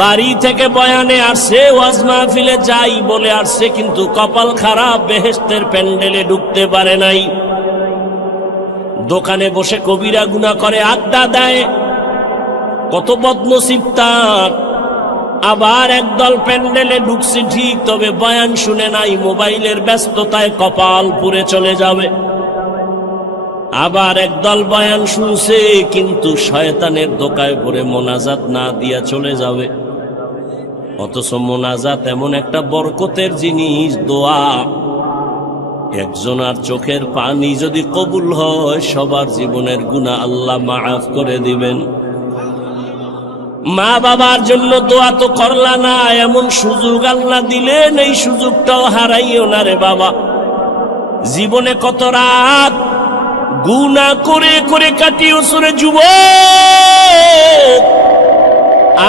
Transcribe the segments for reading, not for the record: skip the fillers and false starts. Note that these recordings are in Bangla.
বাড়ি থেকে বয়ানে আসছে, ওয়াজ মাহফিলে যাই বলে আসছে, কিন্তু কপাল খারাপ, বেহেশতের প্যান্ডেলে ঢুকতে পারে নাই। দোকানে বসে কবিরা গুনাহ করে আড্ডা দেয়, কত বদনসিব তার। আবার একদল প্যান্ডেলে ঢুকছে ঠিক, তবে বয়ান শুনে নাই, মোবাইলের ব্যস্ততায় কপাল পুড়ে চলে যাবে। আবার একদল বয়ান শুনছে, কিন্তু শয়তানের ধোঁকায় পড়ে মোনাজাত না দিয়া চলে যাবে। অথচ মোনাজাত এমন একটা বরকতের জিনিস, দোয়া। একজনের চোখের পানি যদি কবুল হয়, সবার জীবনের গুনাহ আল্লাহ মাফ করে দিবেন। মা বাবার জন্য দোয়া তো করলা না, এমন সুযোগ আল্লাহ দিলেন, এই সুযোগটাও হারাইও না রে বাবা। জীবনে কত রাত গুনাহ করে করে কাটিয়েছ রে যুবক।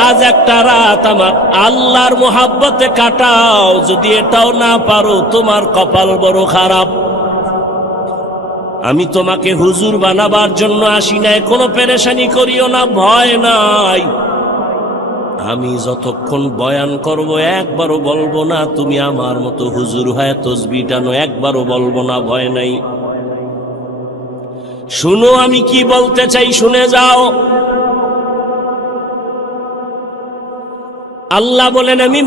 আজ একটা রাত আমার আল্লাহর মোহাব্বতে কাটাও। যদি এটাও না পারো, তোমার কপাল বড় খারাপ। আমি তোমাকে হুজুর বানাবার জন্য আসি নাই, কোনো পেরেশানি করিও না, ভয় নাই। আমি যতক্ষণ বয়ান করব একবারও বলবো না তুমি আমার মতো হুজুর হয়ে তসবিহ টানো, একবারও বলবো না, ভয় নাই। শুনো আমি কি বলতে চাই, শুনে যাও। আল্লাহ বলেন আমি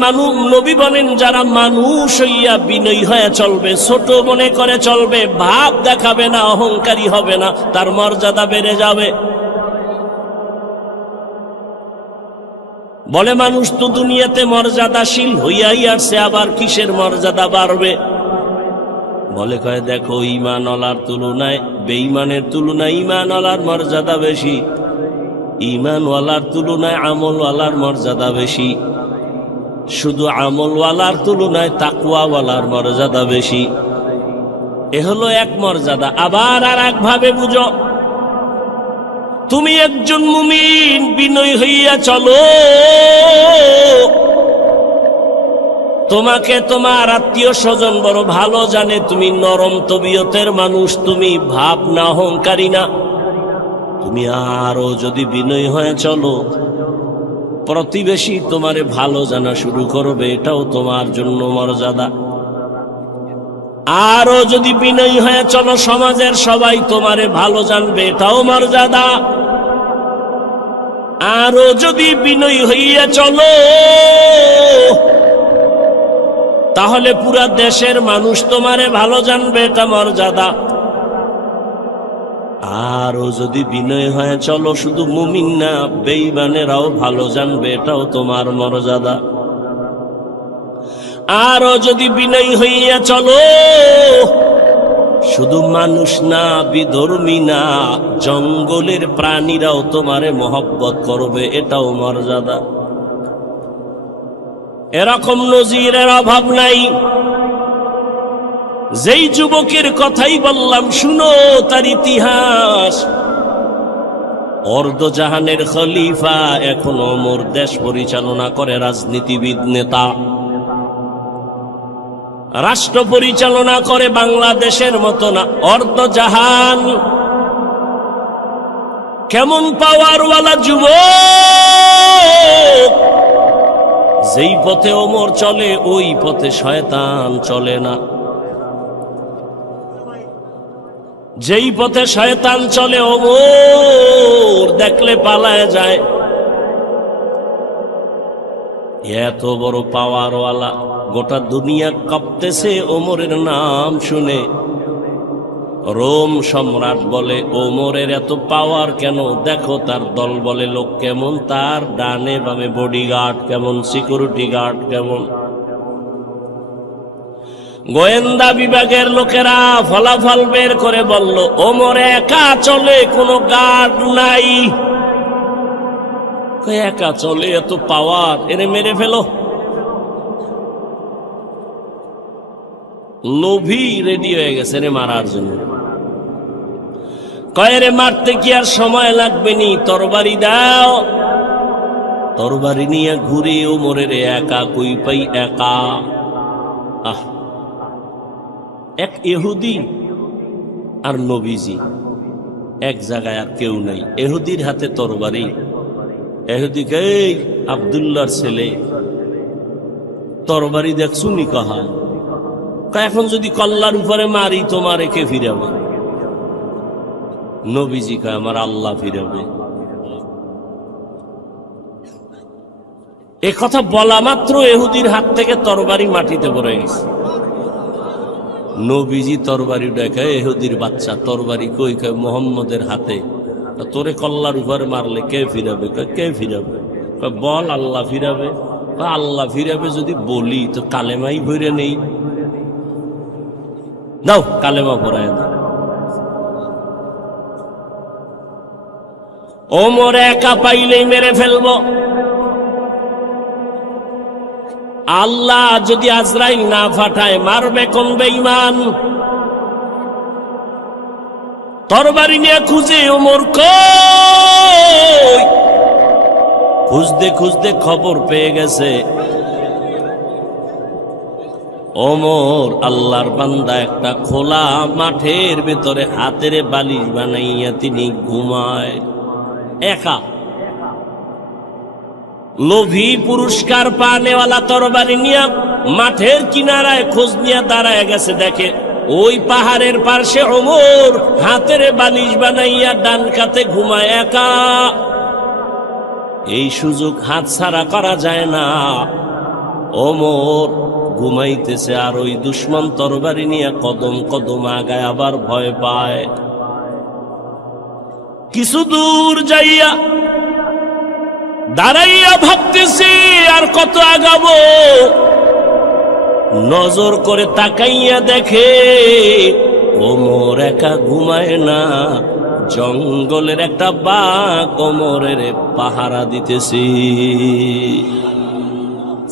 নবী বলেন, যারা মানুষ হইয়া বিনয়ী হয়ে চলবে, ছোট মনে করে চলবে, ভাব দেখাবে না, অহংকারী হবে না, তার মর্যাদা বেড়ে যাবে। বলে মানুষ তো দুনিয়াতে মর্যাদাশীল হইয়াই আসছে, আবার কিসের মর্যাদা বাড়বে? বলে কয় দেখো, ঈমানওয়ালার তুলনায় বেঈমানের তুলনায় ঈমানওয়ালার মর্যাদা বেশি, ঈমানওয়ালার তুলনায় আমলওয়ালার মর্যাদা বেশি, শুধু আমলওয়ালার তুলনায় তাকওয়াওয়ালার মর্যাদা বেশি। এ হলো এক মর্যাদা। আবার আর এক ভাবে বুঝো, তুমি একজন মুমিন বিনয়ী হইয়া চলো, তোমাকে তোমার আত্মীয় স্বজন বড় ভালো জানে, তুমি নরম তবিয়তের মানুষ, তুমি ভাব না, অহংকারী না। তুমি আরো যদি বিনয়ী হয়ে চলো, প্রতিবেশী তোমারে ভালো জানা শুরু করবে, এটাও তোমার জন্য মর্যাদা। আরো যদি বিনয়ী হয়ে চলো, সমাজের সবাই তোমারে ভালো জানবে, এটাও মর্যাদা। আরো যদি বিনয়ী হইয়া চলো, তাহলে পুরা দেশের মানুষ তোমারে ভালো জানবে, এটা মর্যাদা। আরো যদি বিনয় হয়ে চলো, শুধু মুমিন না বেঈমানেরাও ভালো জানবে, এটাও তোমার মর্যাদা। আরো যদি বিনয়ী হইয়া চলো, শুধু মানুষ না, বিধর্মী না, জঙ্গলের প্রাণীরাও তোমারে মহব্বত করবে, এটাও মর্যাদা। এরকম নজিরের অভাব নাই। যেই যুবকের কথাই বললাম, শুনো তার ইতিহাস। অর্ধজাহানের খলিফা, এখন ওমর দেশ পরিচালনা করে, রাজনীতিবিদ, নেতা, রাষ্ট্র পরিচালনা করে, বাংলাদেশের মতো না, অর্ধজাহান। কেমন পাওয়ারওয়ালা যুবক! যেই পথে ওমর চলে, ওই পথে শয়তান চলে না। যেই পথে শয়তান চলে, ওমর দেখলে পালায় যায়। এত বড় পাওয়ারওয়ালা, গোটা দুনিয়া কাঁপতেছে ওমরের নাম শুনে। রোম সম্রাট বলে ওমরের এত পাওয়ার কেন? দেখো তার দল বলে লোক কেমন, তার ডানে বামে বডিগার্ড কেমন, সিকিউরিটি গার্ড কেমন। গোয়েন্দা বিভাগের লোকেরা ফলাফল বের করে বলল, ওমর একা চলে, কোনো গার্ড নাই। একা চলে, এত পাওয়ার, এরে মেরে ফেলো। লোভী রেডি হয়ে গেছে রে মারার জন্য। কয়েরে মারতে কি আর সময় লাগবে নি, তরবারি দাও। তরবারি নিয়ে ঘুরে ওমরের একা কই পাই, একা। এক ইহুদি আর নবীজি এক জায়গায়, আর কেউ নাই। ইহুদির হাতে তরবারি, এহুদিকে, এই আব্দুল্লাহর ছেলে, তরবারি দেখছু নি কাহা? এখন যদি কল্লার উপরে মারি তোমার কে ফিরাবে? নবীজি কয় আমার আল্লাহ ফিরাবে। এ কথা বলা মাত্র এহুদির হাত থেকে তরবারি মাটিতে পড়ে গেছে। নবীজি তরবারি দেখায়, এহুদির বাচ্চা তরবারি কই? কয় মোহাম্মদের হাতে। তোরে কল্লার উপরে মারলে কে ফিরাবে? কয় কে ফিরাবে? কয় বল আল্লাহ ফিরাবে। আল্লাহ ফিরাবে যদি বলি তো কালেমাই ভরে নেই। দাও কালেমা পড়ায় দাও। ওমর একা পাইলেই মেরে ফেলবো। আল্লাহ যদি আজরাইল না পাঠায় মারবে কোন বেঈমান? তরবারি নিয়ে খুঁজে ওমর কই? খুঁজতে খুঁজতে খবর পেয়ে গেছে ওমর আল্লাহর বান্দা একটা খোলা মাঠের ভেতরে হাতের বালিশ বানাইয়া তিনি ঘুমায় একা। লোভী পুরস্কার পানেওয়ালা তরবারি নিয়ে মাঠের কিনারায় খোঁজ নিয়ে দাঁড়ায় গেছে, দেখে ওই পাহাড়ের পাশে ওমর হাতের বালিশ বানাইয়া ডান কাতে ঘুমায় একা। এই সুযোগ হাতছাড়া করা যায় না। ওমর ঘুমাইতেছে আর ওই দুশ্মন তরবারি নিয়ে কদম কদম আগায়, আবার ভয় পায়। কিছু দূর যাইয়া দাঁড়াইয়া ভাবতেছে আর কত আগাবো। নজর করে তাকাইয়া দেখে ওমর একা ঘুমায় না, জঙ্গলের একটা বাঘ ওমরের পাহারা দিতেছে।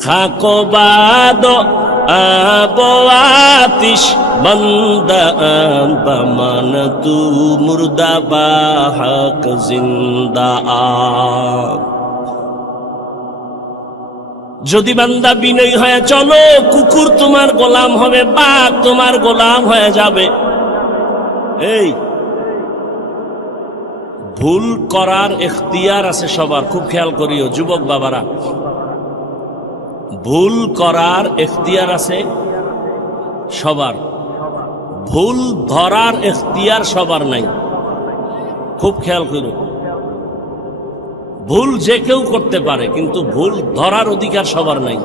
খাকবাদ আবাতিশ বন্দা বমান তু মুর্দা বাহক জিন্দা। যদি বান্দা বিনয়ী হয়ে চলো, কুকুর তোমার গোলাম হবে, বাঘ তোমার গোলাম হয়ে যাবে। এই ভুল করার এখতিয়ার আছে সবার, খুব খেয়াল করিও যুবক বাবারা। ভুল করার এখতিয়ার আছে সবার, ভুল ধরার এখতিয়ার সবার নাই। খুব খেয়াল করো, ভুল যে কেউ করতে পারে কিন্তু ভুল ধরার অধিকার সবার নাই।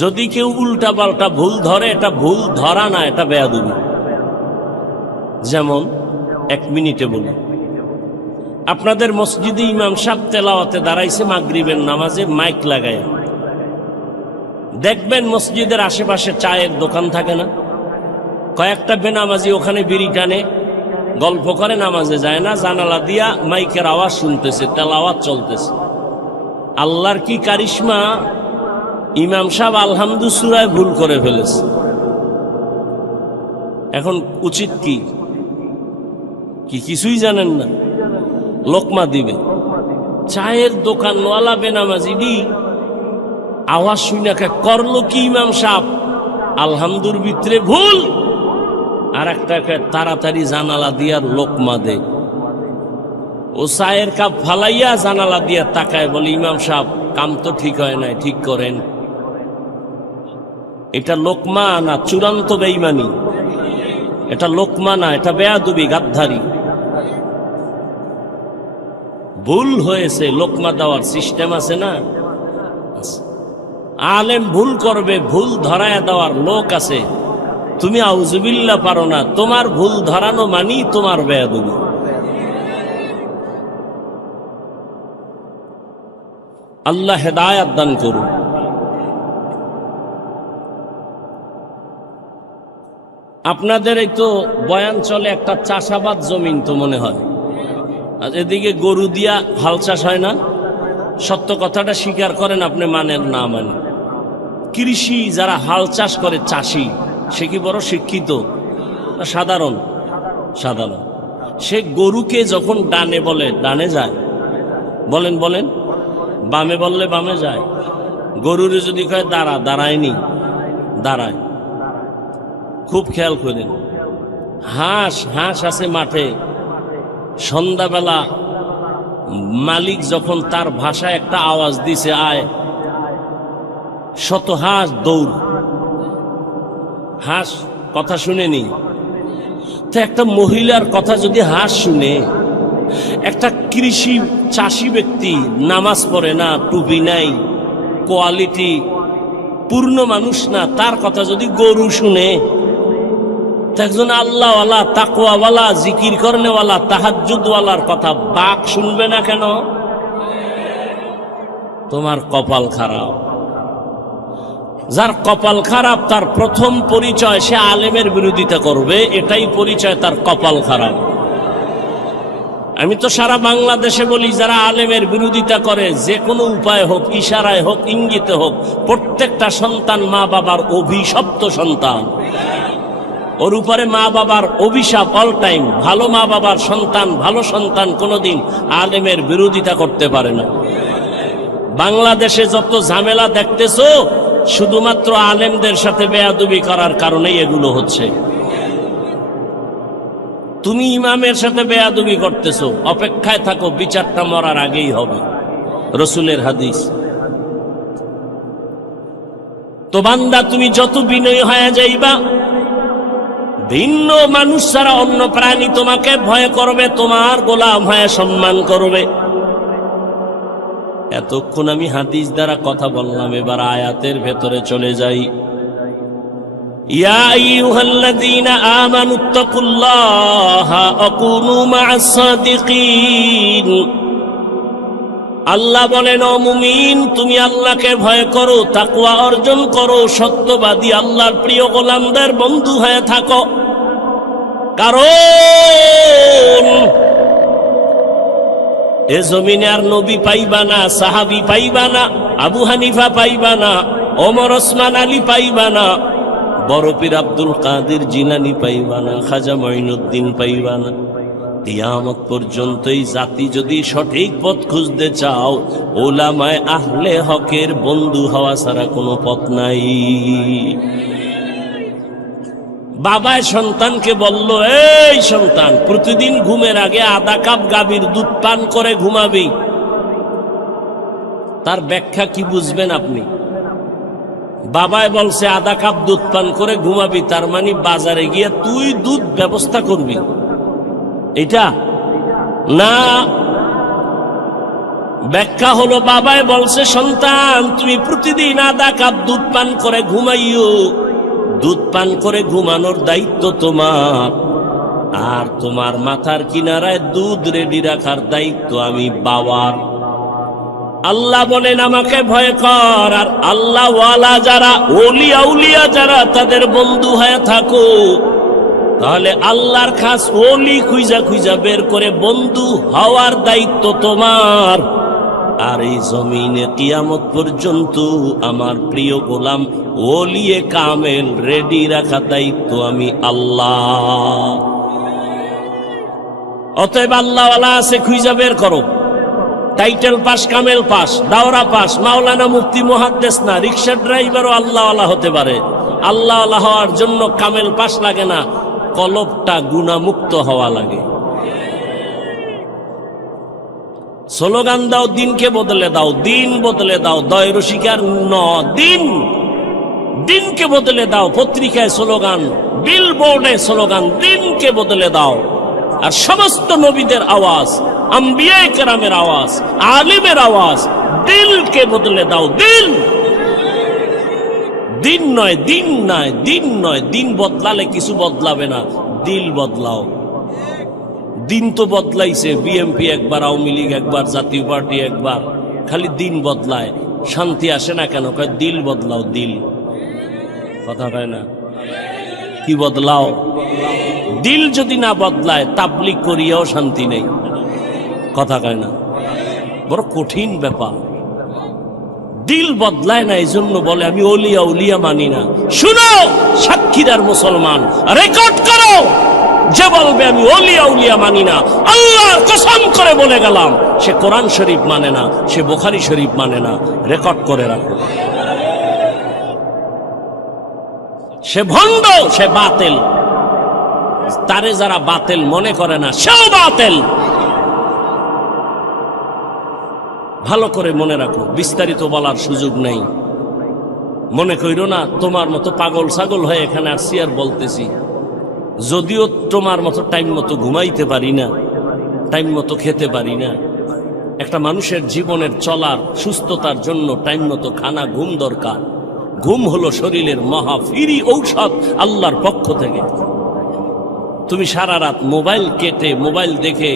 যদি কেউ উল্টা পাল্টা ভুল ধরে, এটা ভুল ধরা না, এটা বেয়াদবি। যেমন 1 মিনিটে বলি, আপনাদের মসজিদে ইমাম সাহেব তেলাওয়াতে দাঁড়াইছে মাগরিবের নামাজে মাইক লাগায়া। দেখবেন মসজিদের আশেপাশে চায়ের দোকান থাকে না, কয়েকটা বেনামাজি ওখানে বিড়ি টানে, গল্প করে, নামাজে যায় না, জানালা দিয়া মাইকের আওয়াজ শুনতেছে, তেলাওয়াত চলতেছে। আল্লাহর কি কারিশমা, ইমাম সাহেব আলহামদু সূরায় ভুল করে ফেলেছে। এখন উচিত কি? কিছুই জানেন না, লোকমা দিবে। চায়ের দোকানওয়ালা বেনামাজিডি আওয়াজ শুনে করলো কি ইমাম সাহেব, আলহামদুর ভিতরে ভুল, আর একটা তাড়াতাড়ি জানালা দিয়ার লোকমা দে। ও চায়ের কাপ ফালাইয়া জানালা দিয়া তাকায়, বলে ইমাম সাহেব কাম তো ঠিক হয় নাই, ঠিক করেন। এটা লোকমা না চূড়ান্ত বেঈমানি? এটা লোকমা না, এটা বেয়াদবি, গাদ্দারি। ভুল হয়েছে, লোকমা দেওয়ার সিস্টেম আছে না? আলেম ভুল করবে, ভুল ধরায় দেওয়ার লোক আছে। তুমি আউযুবিল্লাহ পারো না, তোমার ভুল ধরানো মানি তোমার বেয়াদবি। আল্লাহ হেদায়েত দান করুন। আপনাদের এই তো বয়ান চলে একটা চাষাবাদ জমিন তো মনে হয়, আর এদিকে গরু দিয়া হাল চাষ হয় না। সত্য কথাটা স্বীকার করেন, আপনি মানেন না মানেন। কৃষি যারা হাল চাষ করে, চাষি, সে কি বড় শিক্ষিত না সাধারণ? সাধারণ। সে গরুকে যখন ডানে বলে ডানে যায়, বলেন বলেন, বামে বললে বামে যায়। গরুরে যদি কয় দাঁড়া, দাঁড়ায়নি, দাঁড়ায়। খুব খেয়াল করেন। হাঁস আছে মাঠে, সন্ধ্যাবেলা মালিক যখন তার ভাষায় একটা আওয়াজ দিছে আয়, শত হাঁস দৌড়। হাঁস কথা শুনেনি তো, একটা মহিলার কথা যদি হাঁস শুনে, একটা কৃষি চাষী ব্যক্তি নামাজ পড়ে না, টুপি নাই, কোয়ালিটি পূর্ণ মানুষ না, তার কথা যদি গরু শুনে, একজন আল্লাহওয়ালা, তাকওয়াওয়ালা, জিকির করনেওয়ালা, তাহাজ্জুদওয়ালার কথা বাঘ শুনবে না কেন? তোমার কপাল খারাপ। যার কপাল খারাপ তার প্রথম পরিচয় সে আলেমের বিরোধিতা করবে, এটাই পরিচয় তার কপাল খারাপ। আমি তো সারা বাংলাদেশে বলি, যারা আলেমের বিরোধিতা করে, যে কোনো উপায় হোক, ইশারায় হোক, ইঙ্গিতে হোক, প্রত্যেকটা সন্তান মা বাবার অভিশপ্ত সন্তান। ওর উপরে মা বাবার অভিশাপ অল টাইম। ভালো মা বাবার সন্তান, ভালো সন্তান কোনোদিন আলেমের বিরোধিতা করতে পারে না। বাংলাদেশে যত ঝামেলা দেখতেছো, শুধুমাত্র আলেমদের সাথে বেয়াদবি করার কারণেই এগুলো হচ্ছে। তুমি ইমামের সাথে বেয়াদবি করতেছো, অপেক্ষায় থাকো, বিচারটা মরার আগেই হবে, রসুলের হাদিস। তো বান্দা, তুমি যত বিনয়ী হয়ে যাইবা, ভিন্ন মানুষ ছাড়া অন্য প্রাণী তোমাকে ভয় করবে, তোমার গোলাম হয়ে সম্মান করবে। এতক্ষণ আমি হাদিস দ্বারা কথা বললাম, এবার আয়াতের ভেতরে চলে যাই। ইয়া আইয়ুহাল্লাযীনা আমানুত্তাকুল্লাহা ওয়া কুনু মা'আস সাদিকিন। আল্লাহ বলেন, ও মুমিন, তুমি আল্লাহকে ভয় করো, তাকওয়া অর্জন করো, সত্যবাদী আল্লাহর প্রিয় গোলামদের বন্ধু হয়ে থাকো। কারণ এ জমিনে আর নবী পাইবা না, সাহাবী পাইবা না, আবু হানিফা পাইবা না, ওমর ওসমান আলী পাইবা না, বড় পীর আব্দুল কাদের জিলানী পাইবা না, খাজা মঈনুদ্দিন পাইবা না। কিয়ামত পর্যন্ত এই জাতি যদি সঠিক পথ খুঁজতে চাও, উলামায়ে আহলে হকের বন্ধু হওয়া ছাড়া কোনো পথ নাই। বাবায় সন্তানকে বলল, এই সন্তান, প্রতিদিন ঘুমের আগে আধা কাপ গাভীর দুধ পান করে ঘুমাবি। তার ব্যাখ্যা কি বুঝবেন আপনি? বাবায় বলছে আধা কাপ দুধ পান করে ঘুমাবি, তার মানে বাজারে গিয়ে তুই দুধ ব্যবস্থা করবি, এটা না। ব্যাখ্যা হলো, বাবায় বলছে, সন্তান, তুমি প্রতিদিন আধা কাপ দুধ পান করে ঘুমাইও। দুধ পান করে ঘুমানোর দায়িত্ব তোমার, আর তোমার মাথার কিনারায় দুধ রেডি রাখার দায়িত্ব আমি বাবার। আল্লাহ বলেন, আমাকে ভয় কর, আর আল্লাহ ওয়ালা যারা, ওলিয়া উলিয়া যারা, তাদের বন্ধু হয়ে থাকো। তাহলে আল্লাহর খাস ওলি খুঁজা খুঁজা বের করে বন্ধু হওয়ার দায়িত্ব তোমার। আর এই জমিনে কিয়ামত পর্যন্ত আমার প্রিয় গোলাম ওলিয়ে কামেল রেডি রাখা দায়িত্ব আমি আল্লাহ। অতএব আল্লাহওয়ালা আছে, খুঁজা বের করো। টাইটেল পাস, কামেল পাস, দাওরা পাস, মাওলানা, মুফতি, মুহাদ্দিস না, রিকশা ড্রাইভারও আল্লাহওয়ালা হতে পারে। আল্লাহওয়ালা হওয়ার জন্য কামেল পাস লাগে না, কলবটা গুনাহমুক্ত হওয়া লাগে। স্লোগান দাও, দিনকে বদলে দাও, দিন বদলে দাও। দয় রসিকার দিন, দিনকে বদলে দাও। পত্রিকায় স্লোগান, বিল বোর্ডে স্লোগান, দিনকে বদলে দাও। আর সমস্ত নবীদের আওয়াজ, আম্বিয়ায়ে কেরামের আওয়াজ, আলিমের আওয়াজ, দিলকে বদলে দাও। দিল, দিন নয়, দিন নয়, দিন নয়। দিন বদলালে কিছু বদলাবে না, দিল বদলাও। দিন তো বদলাইছে, বিএমপি একবার, আওয়ামী লীগ একবার, জাতীয় পার্টি একবার, খালি দিন বদলায়। শান্তি আসে না কেন? কয় দিল বদলাও, দিল। কথা হয় না? কি বদলাও? দিল যদি না বদলায়, তাবলীগ করিয়াও শান্তি নেই। কথা কয় না? বড় কঠিন ব্যাপার। দিল বদলায় না, এই জন্য বলে আমি ওলিয়া উলিয়া মানি না। শুনো সাক্ষীদার মুসলমান, রেকর্ড করো, যে বলবে আমি ওলিয়া উলিয়া মানি না, আল্লাহর কসম করে বলে গেলাম, সে কোরআন শরীফ মানে না, সে বুখারী শরীফ মানে না। রেকর্ড করে রাখো। সে ভণ্ড, সে বাতিল। তারে যারা বাতিল মনে করে না, সেও বাতিল। ভালো করে মনে রাখো, বিস্তারিত বলার সুযোগ নেই। মনে কইরো না তোমার মতো পাগল ছাগল হয়ে এখানে আসছি আর বলতেছি। যদিও তোমার মতো টাইম মতো ঘুমাইতে পারি না, টাইম মতো খেতে পারি না। একটা মানুষের জীবনের চলার সুস্থতার জন্য টাইম মতো খানা ঘুম দরকার। ঘুম হলো শরীরের মহাফিরি ঔষধ আল্লাহর পক্ষ থেকে। তুমি সারা রাত মোবাইল কেটে মোবাইল দেখে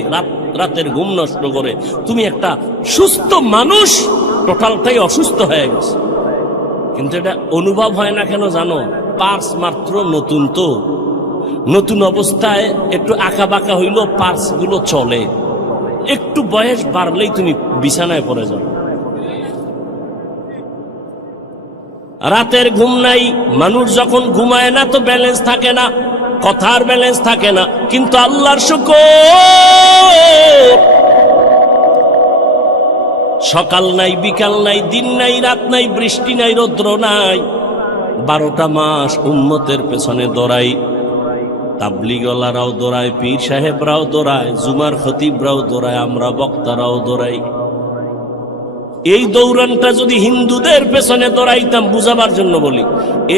রাতের ঘুম নষ্ট করে তুমি একটা সুস্থ মানুষ, টোটালটাই অসুস্থ হয়ে গেছে। কিন্তু এটা অনুভব হয় না কেন জানো? পার্স মাত্র নতুন, তো নতুন অবস্থায় একটু আঁকা বাঁকা হইলেও পার্স গুলো চলে, একটু বয়স বাড়লেই তুমি বিছানায় পড়ে যাও। রাতের ঘুম নাই। মানুষ যখন ঘুমায় না তো ব্যালেন্স থাকে না, কথার ব্যালেন্স থাকে না। কিন্তু আল্লাহর শুকর, সকাল নাই, বিকাল নাই, দিন নাই, রাত নাই, বৃষ্টি নাই, রৌদ্র নাই, 12টা মাস উম্মতের পেছনে দৌড়াই। তাবলিগওয়ালারাও দৌড়ায়, পীর সাহেবরাও দৌড়ায়, জুমার খতিবরাও দৌড়ায়, আমরা বক্তারাও দৌড়াই। এই দৌড়ানটা যদি হিন্দুদের পেছনে দৌড়াইতাম, বুঝাবার জন্য বলি,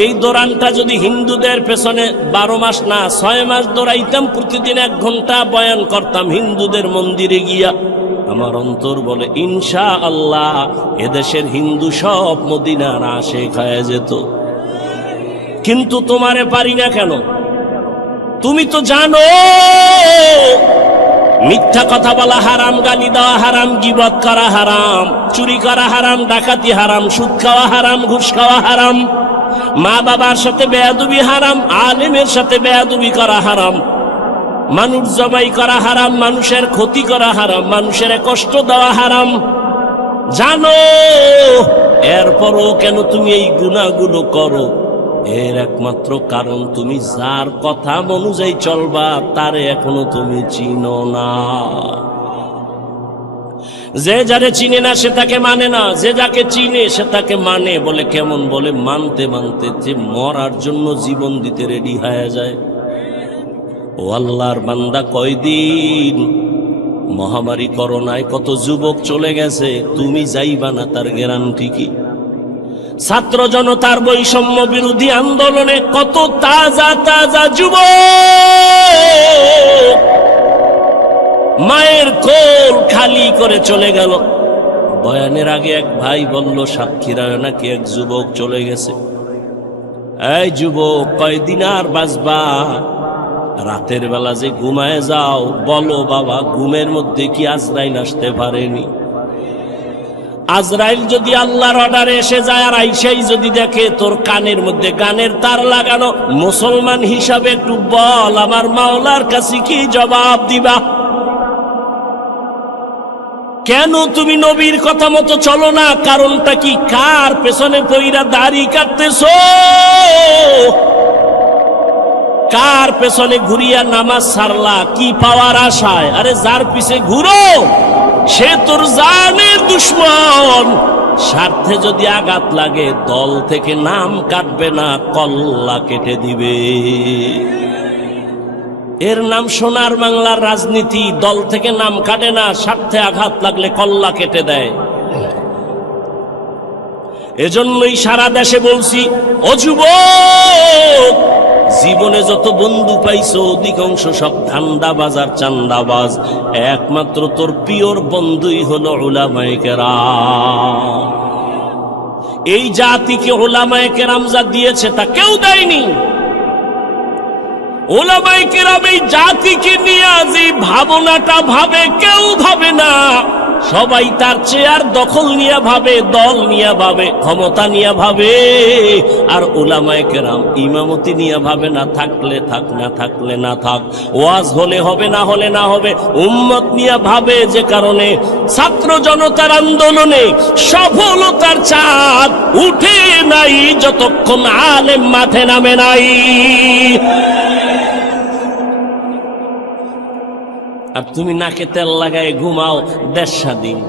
এই দৌড়ানটা যদি হিন্দুদের পেছনে 12 মাস না 6 মাস দৌড়াইতাম, প্রতিদিন 1 ঘন্টা বয়ান করতাম হিন্দুদের মন্দিরে গিয়া, আমার অন্তর বলে ইনশাআল্লাহ এদেশের হিন্দু সব মদিনার আশিক হয়ে যেত। কিন্তু তোমারে পারি না কেন? তুমি তো জানো মিথ্যা কথা বলা হারাম, গালি দেওয়া হারাম, গীবত করা হারাম, চুরি করা হারাম, ডাকাতি হারাম, সুদ খাওয়া হারাম, ঘুষ খাওয়া হারাম, মা বাবার সাথে বেয়াদবি হারাম, আলেমের সাথে বেয়াদবি করা হারাম, মানুষ জবাই করা হারাম, মানুষের ক্ষতি করা হারাম, মানুষের কষ্ট দেওয়া হারাম। জানো, এরপরও কেন তুমি এই গুনাহগুলো করো? এর একমাত্র কারণ তুমি যার কথা অনুযায়ী চলবা তারে এখনো তুমি চিনো না। যে যারে চিনে না সে তাকে মানে না, যে যাকে চিনে সে তাকে মানে। বলে কেমন? বলে মানতে মানতে যে মরার জন্য জীবন দিতে রেডি হয়ে যায়। ও আল্লাহর বান্দা, কয়দিন মহামারী করোনায় কত যুবক চলে গেছে, তুমি যাইবা না তার গ্যারান্টি কি? ছাত্র জনতার বৈষম্য বিরোধী আন্দোলনে কত তাজা তাজা যুবক মায়ের কোল খালি করে চলে গেল। বয়ানের আগে এক ভাই বলল সাক্ষীরায় নাকি এক যুবক চলে গেছে। এই যুবক, কয়দিন আর বাঁচবা? রাতের বেলা যে ঘুমায় যাও, বলো বাবা, ঘুমের মধ্যে কি আজরাইল আসতে পারেনি? আজরাইল যদি আল্লাহর অর্ডারে এসে যায় আর আইসাই যদি দেখে তোর কানের মধ্যে গানের তার লাগানো, মুসলমান হিসাবে একটু বল, আমার মাওলার কাছে কি জবাব দিবা? কেন তুমি নবীর কথা মতো চলো না? কারণটা কি? কার পেছনে পইরা দাড়ি কাটতেছো? কার পেছনে ঘুরিয়া নামাজ সারলা? কি পাওয়ার আশায়? আরে যার পিছে ঘুরো সে তোর জানের দুশ্মন। স্বার্থে যদি আঘাত লাগে দল থেকে নাম কাটবে না, কল্লা কেটে দিবে। এর নাম সোনার বাংলার রাজনীতি। দল থেকে নাম কাটে না, স্বার্থে আঘাত লাগলে কল্লা কেটে দেয়। এজন্যই সারা দেশে বলছি, ও যুবক, জীবনে যত বন্ধু পাইছো অধিকাংশ সব ধান্দাবাজ আর চান্দাবাজ। একমাত্র তোর পিওর বন্ধুই হলো উলামায়ে কেরাম। এই জাতিকে উলামায়ে কেরাম যা দিয়েছে তা কেউ দেয়নি। উলামায়ে কেরাম এই জাতিকে নিয়ে যে ভাবনাটা ভাবে, কেউ ভাবে না। সবাই তার চেয়ার দখল নিয়ে ভাবে, দল নিয়ে ভাবে, ক্ষমতা নিয়ে ভাবে। আর উলামায়ে কেরাম ইমামতি নিয়ে ভাবে, না থাকলে থাক, না থাকলে না থাক, ওয়াজ হলে হবে, না হলে না হবে। উম্মত নিয়ে ভাবে, যে কারণে ছাত্র জনতার আন্দোলনে সফলতার চাঁদ উঠে নাই যতক্ষণ আলেম মাঠে নামে নাই। আর তুমি নাকে তেল লাগায় ঘুমাও। দেশ স্বাধীন,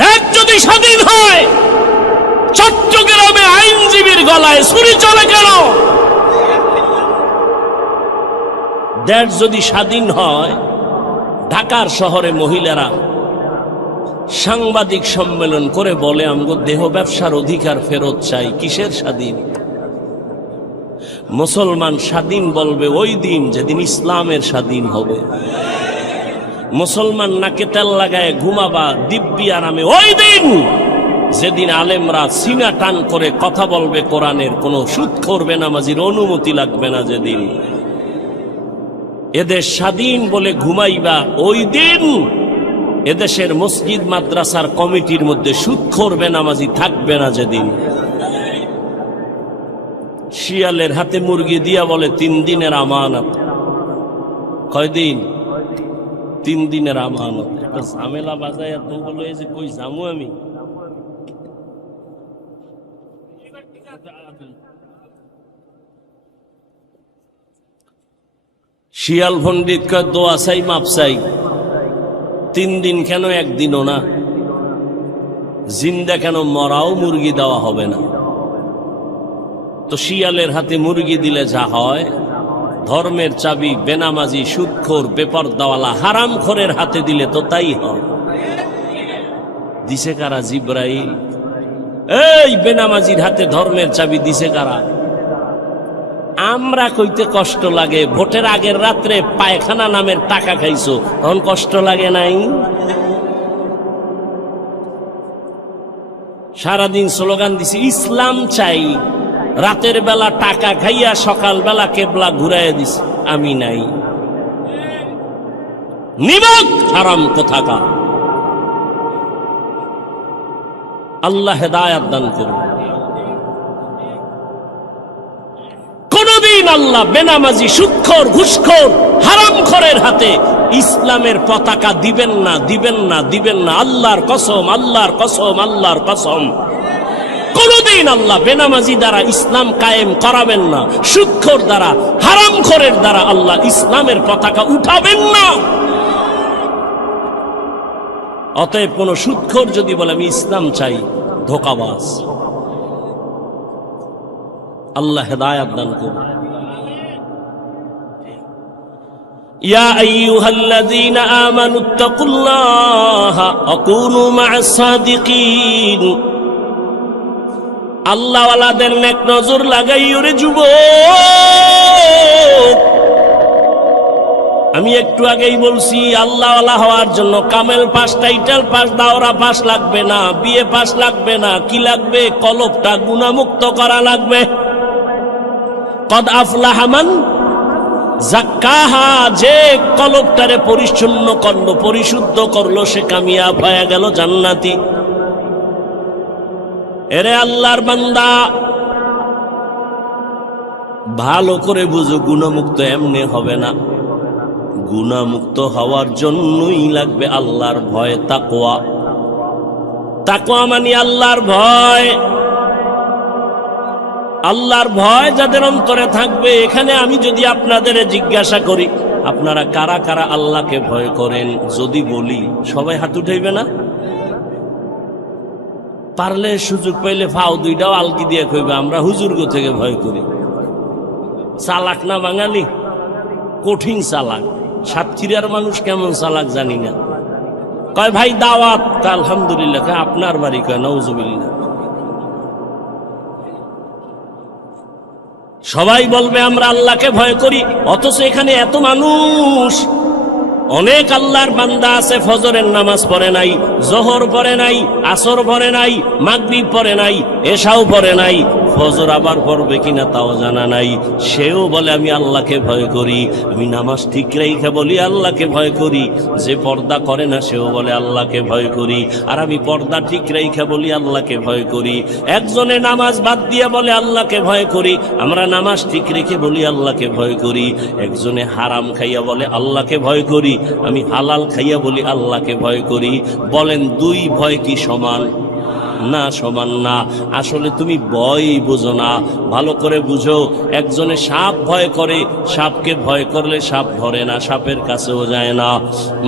দেশ যদি স্বাধীন হয়, চট্টগ্রামে আইনজীবীর গলায় ছুরি চলে কেন? দেশ যদি স্বাধীন হয়, ঢাকার শহরে মহিলারা সাংবাদিক সম্মেলন করে বলে আমগো দেহ ব্যবসার অধিকার ফেরত চাই। কিসের স্বাধীন? মুসলমান স্বাধীন বলবে ওই দিন যেদিন ইসলামের স্বাধীন হবে। মুসলমান নাকে তেল লাগায় ঘুমাবা দিব্যি আরামে ওই দিন যেদিন আলেমরা সিনা টান করে কথা বলবে কোরআনের, কোনো সুদ করবে নামাজির অনুমতি লাগবে না। যেদিন এদেশ স্বাধীন বলে ঘুমাইবা ওই দিন এদেশের মসজিদ মাদ্রাসার কমিটির মধ্যে সুদ করবে নামাজি থাকবে না। যেদিন শিয়ালের হাতে মুরগি দিয়া বলে 3 দিনের আমানত। কয়দিন? 3 দিনের আমানত। ঝামেলা বাজায় তো বলো এই যে কই যামু আমি। শিয়াল পণ্ডিত কয় দোয়া চাই মাপ চাই। 3 দিন কেন 1 দিনও না? জিন্দা কেন মরাও মুরগি দেওয়া হবে না? তো শিয়ালের হাতে মুরগি দিলে যা হয়, ধর্মের চাবি বেনামাজি সুদখোর বেপরদাওয়ালা হারামখোরের হাতে দিলে তো তাই হয়। দিছে কারা? জিব্রাইল। এই বেনামাজির হাতে ধর্মের চাবি দিছে কারা? আমরা কইতে কষ্ট লাগে, ভোটের আগের রাত্রে পায়খানা নামের টাকা খাইছো, তখন কষ্ট লাগে নাই? সারাদিন স্লোগান দিছি ইসলাম চাই, রাতের বেলা টাকা খাইয়া সকাল বেলা কেবলা ঘুরাইয়া দিছি, আমি নাই। নিমক হারাম কোথাকার। আল্লাহ হেদায়াত দান করুন। কোনদিন আল্লাহ বেনামাজি সুদখোর ঘুষখোর হারামখোরের হাতে ইসলামের পতাকা দিবেন না, দিবেন না, দিবেন না। আল্লাহর কসম, আল্লাহর কসম, আল্লাহর কসম। কোনদিন আল্লাহ বেনামাজি দ্বারা ইসলাম কায়েম করাবেন না, সুদখোর দ্বারা হারামখোরের দ্বারা আল্লাহ ইসলামের পতাকা উঠাবেন না। অতএব কোন সুদখোর যদি বলে আমি ইসলাম চাই, ধোঁকাবাজ। আল্লাহ হেদায়াত দান করুন। ইয়া আইয়ুহাল্লাযীনা আমানুত্তাকুল্লাহা ওয়া কুনু মা'আস সাদিকিন। আল্লাহওয়ালাদের নেক নজর লাগাইও রে যুবক। আমি একটু আগেই বলছি আল্লাহওয়ালা হওয়ার জন্য কামেল পাস, টাইটেল পাস, দাওরা পাস লাগবে না, বিএ পাস লাগবে না। কি লাগবে? কলবটা গুনাহমুক্ত করা লাগবে। কদ আফলাহা মান যাক্কাহা, যে কলবটারে পরিচ্ছন্ন করলো, পরিশুদ্ধ করলো, সে কামিয়াব হয়ে গেল, জান্নাতি। এরে আল্লাহর বান্দা, ভালো করে বুঝো, গুনাহমুক্ত এমনি হবে না। গুনাহমুক্ত হওয়ার জন্যই লাগবে আল্লাহর ভয়, তাকওয়া। তাকওয়া মানে আল্লাহর ভয়। আল্লাহর ভয় যাদের অন্তরে থাকবে, এখানে আমি যদি আপনাদের জিজ্ঞাসা করি আপনারা কারা কারা আল্লাহকে ভয় করেন, যদি বলি সবাই হাত উঠাইবে না? পারলে সুযোগ পাইলে ফাও দুইটাও আলকি দিয়ে কইবে আমরা হুজুরগো থেকে ভয় করি। চালাক না বাঙালি? কঠিন চালাক। সাতক্ষীরার মানুষ কেমন চালাক জানি না। কয় ভাই দাওয়াত, আলহামদুলিল্লাহ। আপনার বাড়ি? কয় নাউজুবিল্লাহ। সবাই বলবে আমরা আল্লাহকে ভয় করি, অথচ এখানে এত মানুষ, অনেক আল্লাহর বান্দা আছে ফজরের নামাজ পড়ে নাই, জোহর পড়ে নাই, আসর পড়ে নাই, মাগরিব পড়ে নাই, এশাও পড়ে নাই, ফজর আবার পড়বে কিনা তাও জানা নাই। সেও বলে আমি আল্লাহকে ভয় করি। আমি নামাজ ঠিক রেখে বলি আল্লাহকে ভয় করি। যে পর্দা করে না সেও বলে আল্লাহকে ভয় করি। আর আমি পর্দা ঠিক রেখে বলি আল্লাহকে ভয় করি। একজনে নামাজ বাদ দিয়ে বলে আল্লাহকে ভয় করি। আমরা নামাজ ঠিক রেখে বলি আল্লাহকে ভয় করি। একজনে হারাম খাইয়া বলে আল্লাহকে ভয় করি। আমি হালাল খাইয়া বলি আল্লাহকে ভয় করি। বলেন দুই ভয় কি সমান? না, সমান না। আসলে তুমি ভয় বুঝো না, ভালো করে বুঝো। একজনে সাপ ভয় করে, সাপকে ভয় করলে সাপ ধরে না, সাপের কাছেও যায় না।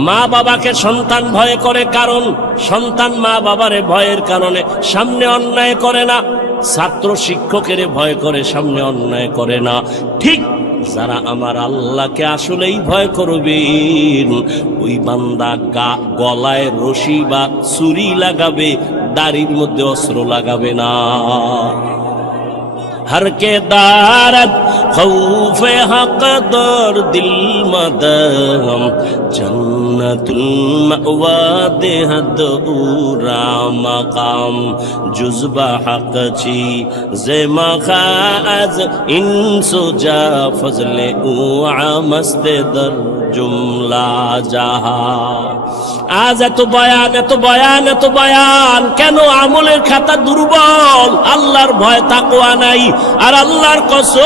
মা বাবাকে সন্তান ভয় করে, কারণ সন্তান মা বাবারে ভয়ের কারণে সামনে অন্যায় করে না। ছাত্র শিক্ষকের ভয় করে, সামনে অন্যায় করে না। ঠিক যারা আমার আল্লাহকে আসলেই ভয় করবেন ওই বান্দা গলায় রশি বা ছুরি লাগাবে, দাড়ির মধ্যে অস্ত্র লাগাবে না। हर के दारत खौफे हक दर दिल मदम जन्नतुल मअवा देहद उरा मकाम जुज़बा हक छी जे मखाज इंसो जा फजले उआ मस्ते दर जुमला जाहा। আজ এত বয়ান এত বয়ান এত বয়ান কেন? আমলের খাতা দুর্বল, আল্লাহর ভয় তাকওয়া নাই। আর আল্লাহর কসম,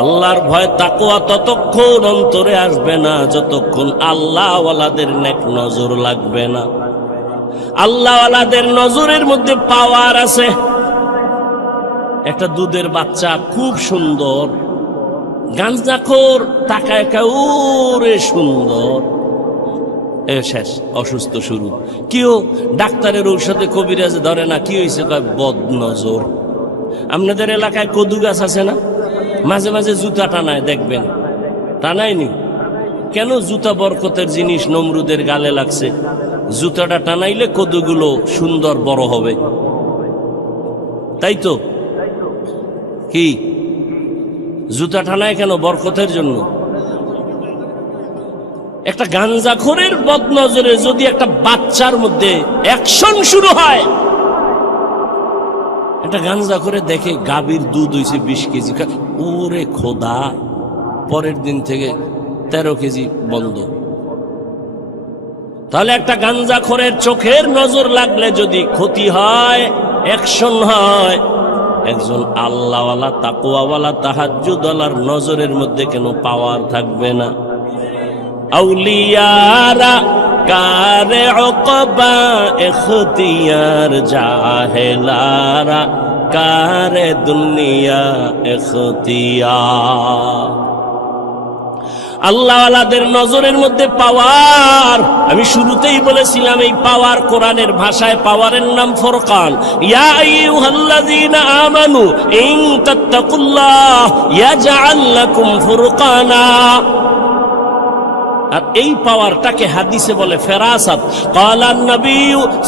আল্লাহর ভয় তাকওয়া ততক্ষণ অন্তরে আসবে না যতক্ষণ আল্লাহওয়ালাদের নেক নজর লাগবে না। আল্লাহওয়ালাদের নজরের মধ্যে পাওয়ার আছে। একটা দুধের বাচ্চা খুব সুন্দর, গাঞ্জাখোর তাকায় ওরে সুন্দর, শেষ অসুস্থ শুরু। কেউ ডাক্তারের ঔষধে কবিরাজ ধরে না, কি হয়েছে? কয় বদ নজর। আপনাদের এলাকায় কদু গাছ আছে না? মাঝে মাঝে জুতা টানায়, দেখবেন টানায়নি কেন? জুতা বরকতের জিনিস, নমরুদের গালে লাগছে। জুতাটা টানাইলে কদুগুলো সুন্দর বড় হবে, তাই তো? কি জুতা টানায় কেন? বরকতের জন্য। একটা গাঞ্জাখোরের বদনজরে যদি একটা বাচ্চার মধ্যে অ্যাকশন শুরু হয়, একটা গাঞ্জাখোরে দেখে গাভীর দুধ হয়েছে 20 কেজি, ওরে খোদা, পরের দিন থেকে 13 কেজি বন্ধ। তাহলে একটা গাঞ্জাখোরের চোখের নজর লাগলে যদি ক্ষতি হয়, অ্যাকশন হয়, একজন আল্লাহওয়ালা তাকওয়াওয়ালা তাহাজ্জুদওয়ালার নজরের মধ্যে কেন পাওয়ার থাকবে না? আউলিয়ারা কারে উকবা ইখতিয়ার, জাহেলারা কারে দুনিয়া ইখতিয়ার। আল্লাহওয়ালাদের নজরের মধ্যে পাওয়ার। আমি শুরুতেই বলেছিলাম এই পাওয়ার কোরআনের ভাষায় পাওয়ারের নাম ফুরকান। ইয়া আইয়ুহাল্লাযীনা আমানু ইন তাত্তাকুল্লাহ ইয়াজআল লাকুম ফুরকানা। আর এই পাওয়ারটাকে হাদিসে বলে ফেরাসাত। ক্বালান নবী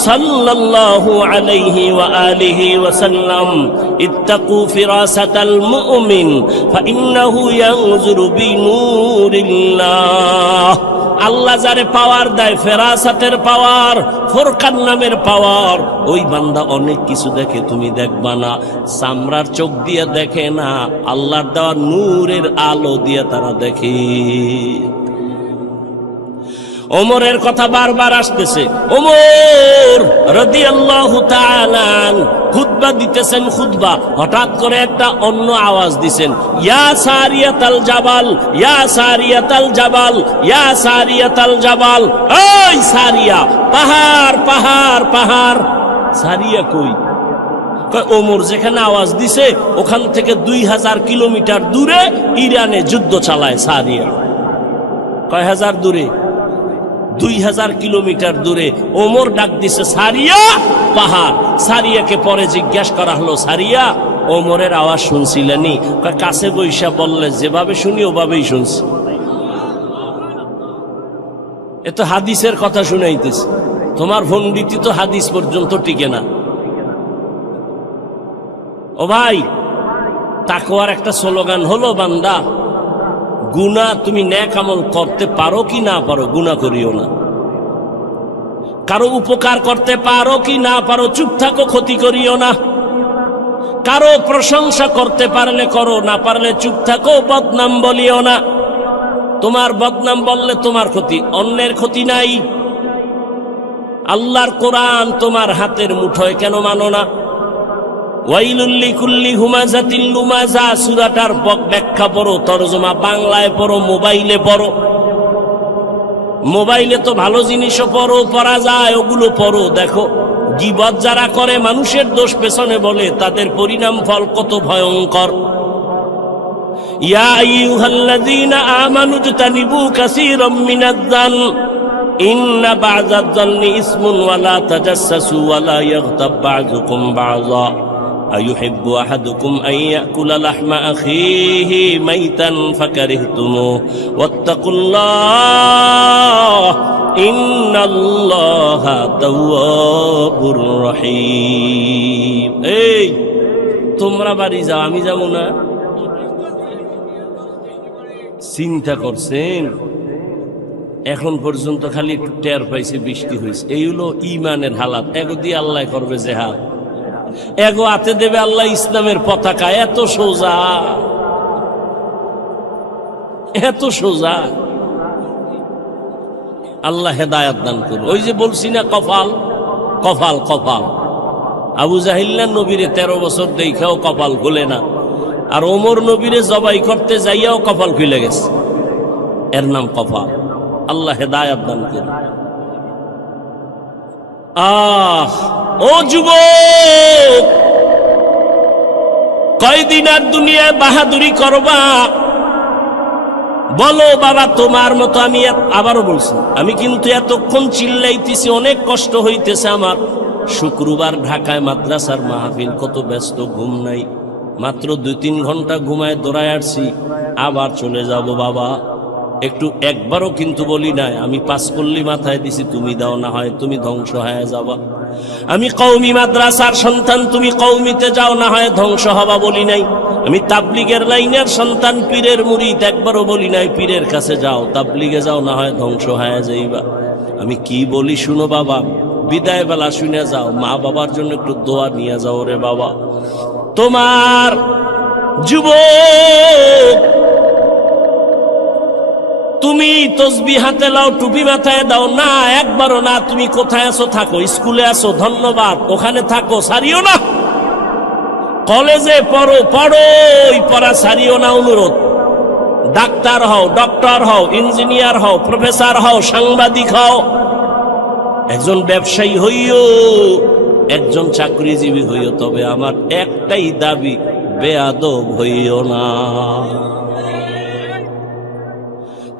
সাল্লাল্লাহু আলাইহি ওয়া আলিহি ওয়া সাল্লাম ইত্তাকু ফিরাসাতাল মুমিন ফাইন্নাহু ইয়ানজুরু বিনূরিল্লাহ। আল্লাহ যারে পাওয়ার দেয়, ফেরাসাতের পাওয়ার, ফুরকান নামের পাওয়ার, ওই বান্দা অনেক কিছু দেখে, তুমি দেখবা না। চামড়ার চোখ দিয়ে দেখে না, আল্লাহর দেওয়া নূরের আলো দিয়ে তারা দেখে। ওমরের কথা বারবার আসতেছে। ওমর রাদিয়াল্লাহু তাআলা খুতবা দিতেছেন, খুতবা হঠাৎ করে একটা অন্য আওয়াজ দিছেন, ইয়া সারিয়াতাল জাবাল, ইয়া সারিয়াতাল জাবাল, ইয়া সারিয়াতাল জাবাল। ওই সারিয়া, পাহাড় পাহাড় পাহাড়। সারিয়া কই? কয় ওমর যেখানে আওয়াজ দিছে ওখান থেকে 2000 কিলোমিটার দূরে ইরানে যুদ্ধ চালায় সারিয়া। কয় হাজার দূরে? 2000 কিলোমিটার দূরে। ওমর ডাক দিছে সারিয়া, পাহাড়। সারিয়াকে পরে জিজ্ঞাসা করা হলো, সারিয়া ওমরের আওয়াজ শুনছিলেনি? কাছে বৈশা বললে যেভাবে শুনি ওভাবেই শুনছি। এ তো হাদিসের কথা শুনাইতেছে, তোমার ভন্ডিতি তো হাদিস পর্যন্ত টিকে না। ও ভাই, তাকওয়ার একটা স্লোগান হলো, বান্দা গুনাহ তুমি নেক আমল করতে পারো কি না পারো, গুনাহ করিও না। কারো উপকার করতে পারো কি না পারো, চুপ থাকো, ক্ষতি করিও না। কারো প্রশংসা করতে পারলে করো, না পারলে চুপ থাকো, বদনাম বলিও না। তোমার বদনাম বললে তোমার ক্ষতি, অন্যের ক্ষতি নাই। আল্লাহর কোরআন তোমার হাতের মুঠোয় কেন মানো না? ওয়াইলুল লিকুল্লি হুমাযাতিল লুমাযা সূরাটার ব্যাখ্যা পড়ো, তরজমা বাংলায় পড়ো, মোবাইলে পড়ো। মোবাইলে তো ভালো জিনিসও পড়ো, পড়া যায়, ওগুলো পড়ো, দেখো। গীবত যারা করে, মানুষের দোষ পেছনে বলে, তাদের পরিণাম ফল কত ভয়ঙ্কর। ইয়া আইয়ুহাল্লাযীনা আমানু ইজতানিবু কাসীরাম মিনায-যান ইন্না বা'যায-যান্নি ইসমুন ওয়া লা তাজাসসাসু ওয়া লা ইয়াগতাব বা'যুকুম বা'যা আইয়ুহিব্বু আহাদুকুম আন ইয়াকুলা লাহমা আখিহি মাইতান ফাকারিহতুমুহু ওয়াত্তাকুল্লাহ ইন্নাল্লাহা তাওয়াবুর রহিম। এই তোমরা বাড়ি যাও, আমি যাবো না? চিন্তা করছেন? এখন পর্যন্ত খালি একটু টের পাইছে বৃষ্টি হয়েছে। এই হলো ইমানের হালাত। এগো দিয়ে আল্লাহ করবে জেহাদ, এগো হাতে দেবে আল্লাহ ইসলামের পতাকা। এত সোজা, এত সোজা। আল্লাহ হেদায়াত দান করুন। ওই যে বলছি না, কপাল কপাল কপাল। আবু জাহিল্লা নবীরে 13 বছর দেখাও কপাল খুলে না, আর ওমর নবীরে জবাই করতে যাইয়াও কপাল খুলে গেছে। এর নাম কপাল। আল্লাহ হেদায়াত দান করুন। ও যুবক, কয়দিন আর দুনিয়ায় বাহাদুরি করবা? বলো বাবা, তোমার মতো আমি আবারও বলছি, আমি কিন্তু এতক্ষণ চিল্লাইতেছি, অনেক কষ্ট হইতেছে আমার। শুক্রবার ঢাকায় মাদ্রাসার মাহফিল, কত ব্যস্ত, ঘুম নাই। মাত্র 2-3 ঘন্টা ঘুমায় দৌড়ায় আসছি, আবার চলে যাব বাবা। একটু একবারও কিন্তু বলি নাই আমি 5 কল্লি মাথায় দিছি, তুমি দাও, না হয় তুমি ধ্বংস হয়ে যাবা। আমি কওমি মাদ্রাসার সন্তান, তুমি কওমিতে যাও, না হয় ধ্বংস হবা বলি নাই। আমি তাবলিগের লাইনের সন্তান, পীরের মুরিদ, একবারও বলি নাই পীরের কাছে যাও, তাবলিগে যাও, না হয় ধ্বংস হয়ে যাইবা। আমি কি বলি শুনো বাবা, বিদায় বেলা শুনে যাও, মা বাবার জন্য একটু দোয়া নিয়ে যাও রে বাবা। তোমার যুবক, তুমি তসবিহ হাতে লাও, টুপি মাথায় দাও না, একবারও না। তুমি কোথায় আছো থাকো, স্কুলে আছো ধন্যবাদ, ওখানে থাকো, সারিও না। কলেজে পড়ো, পড়োই, পড়া সারিও না, অনুরোধ। ডাক্তার হও, ডক্টর হও, ইঞ্জিনিয়ার হও, প্রফেসর হও, সাংবাদিক হও, একজন ব্যবসায়ী হইও, একজন চাকরিজীবী হইও, তবে আমার একটাই দাবি, বেয়াদব হইও না।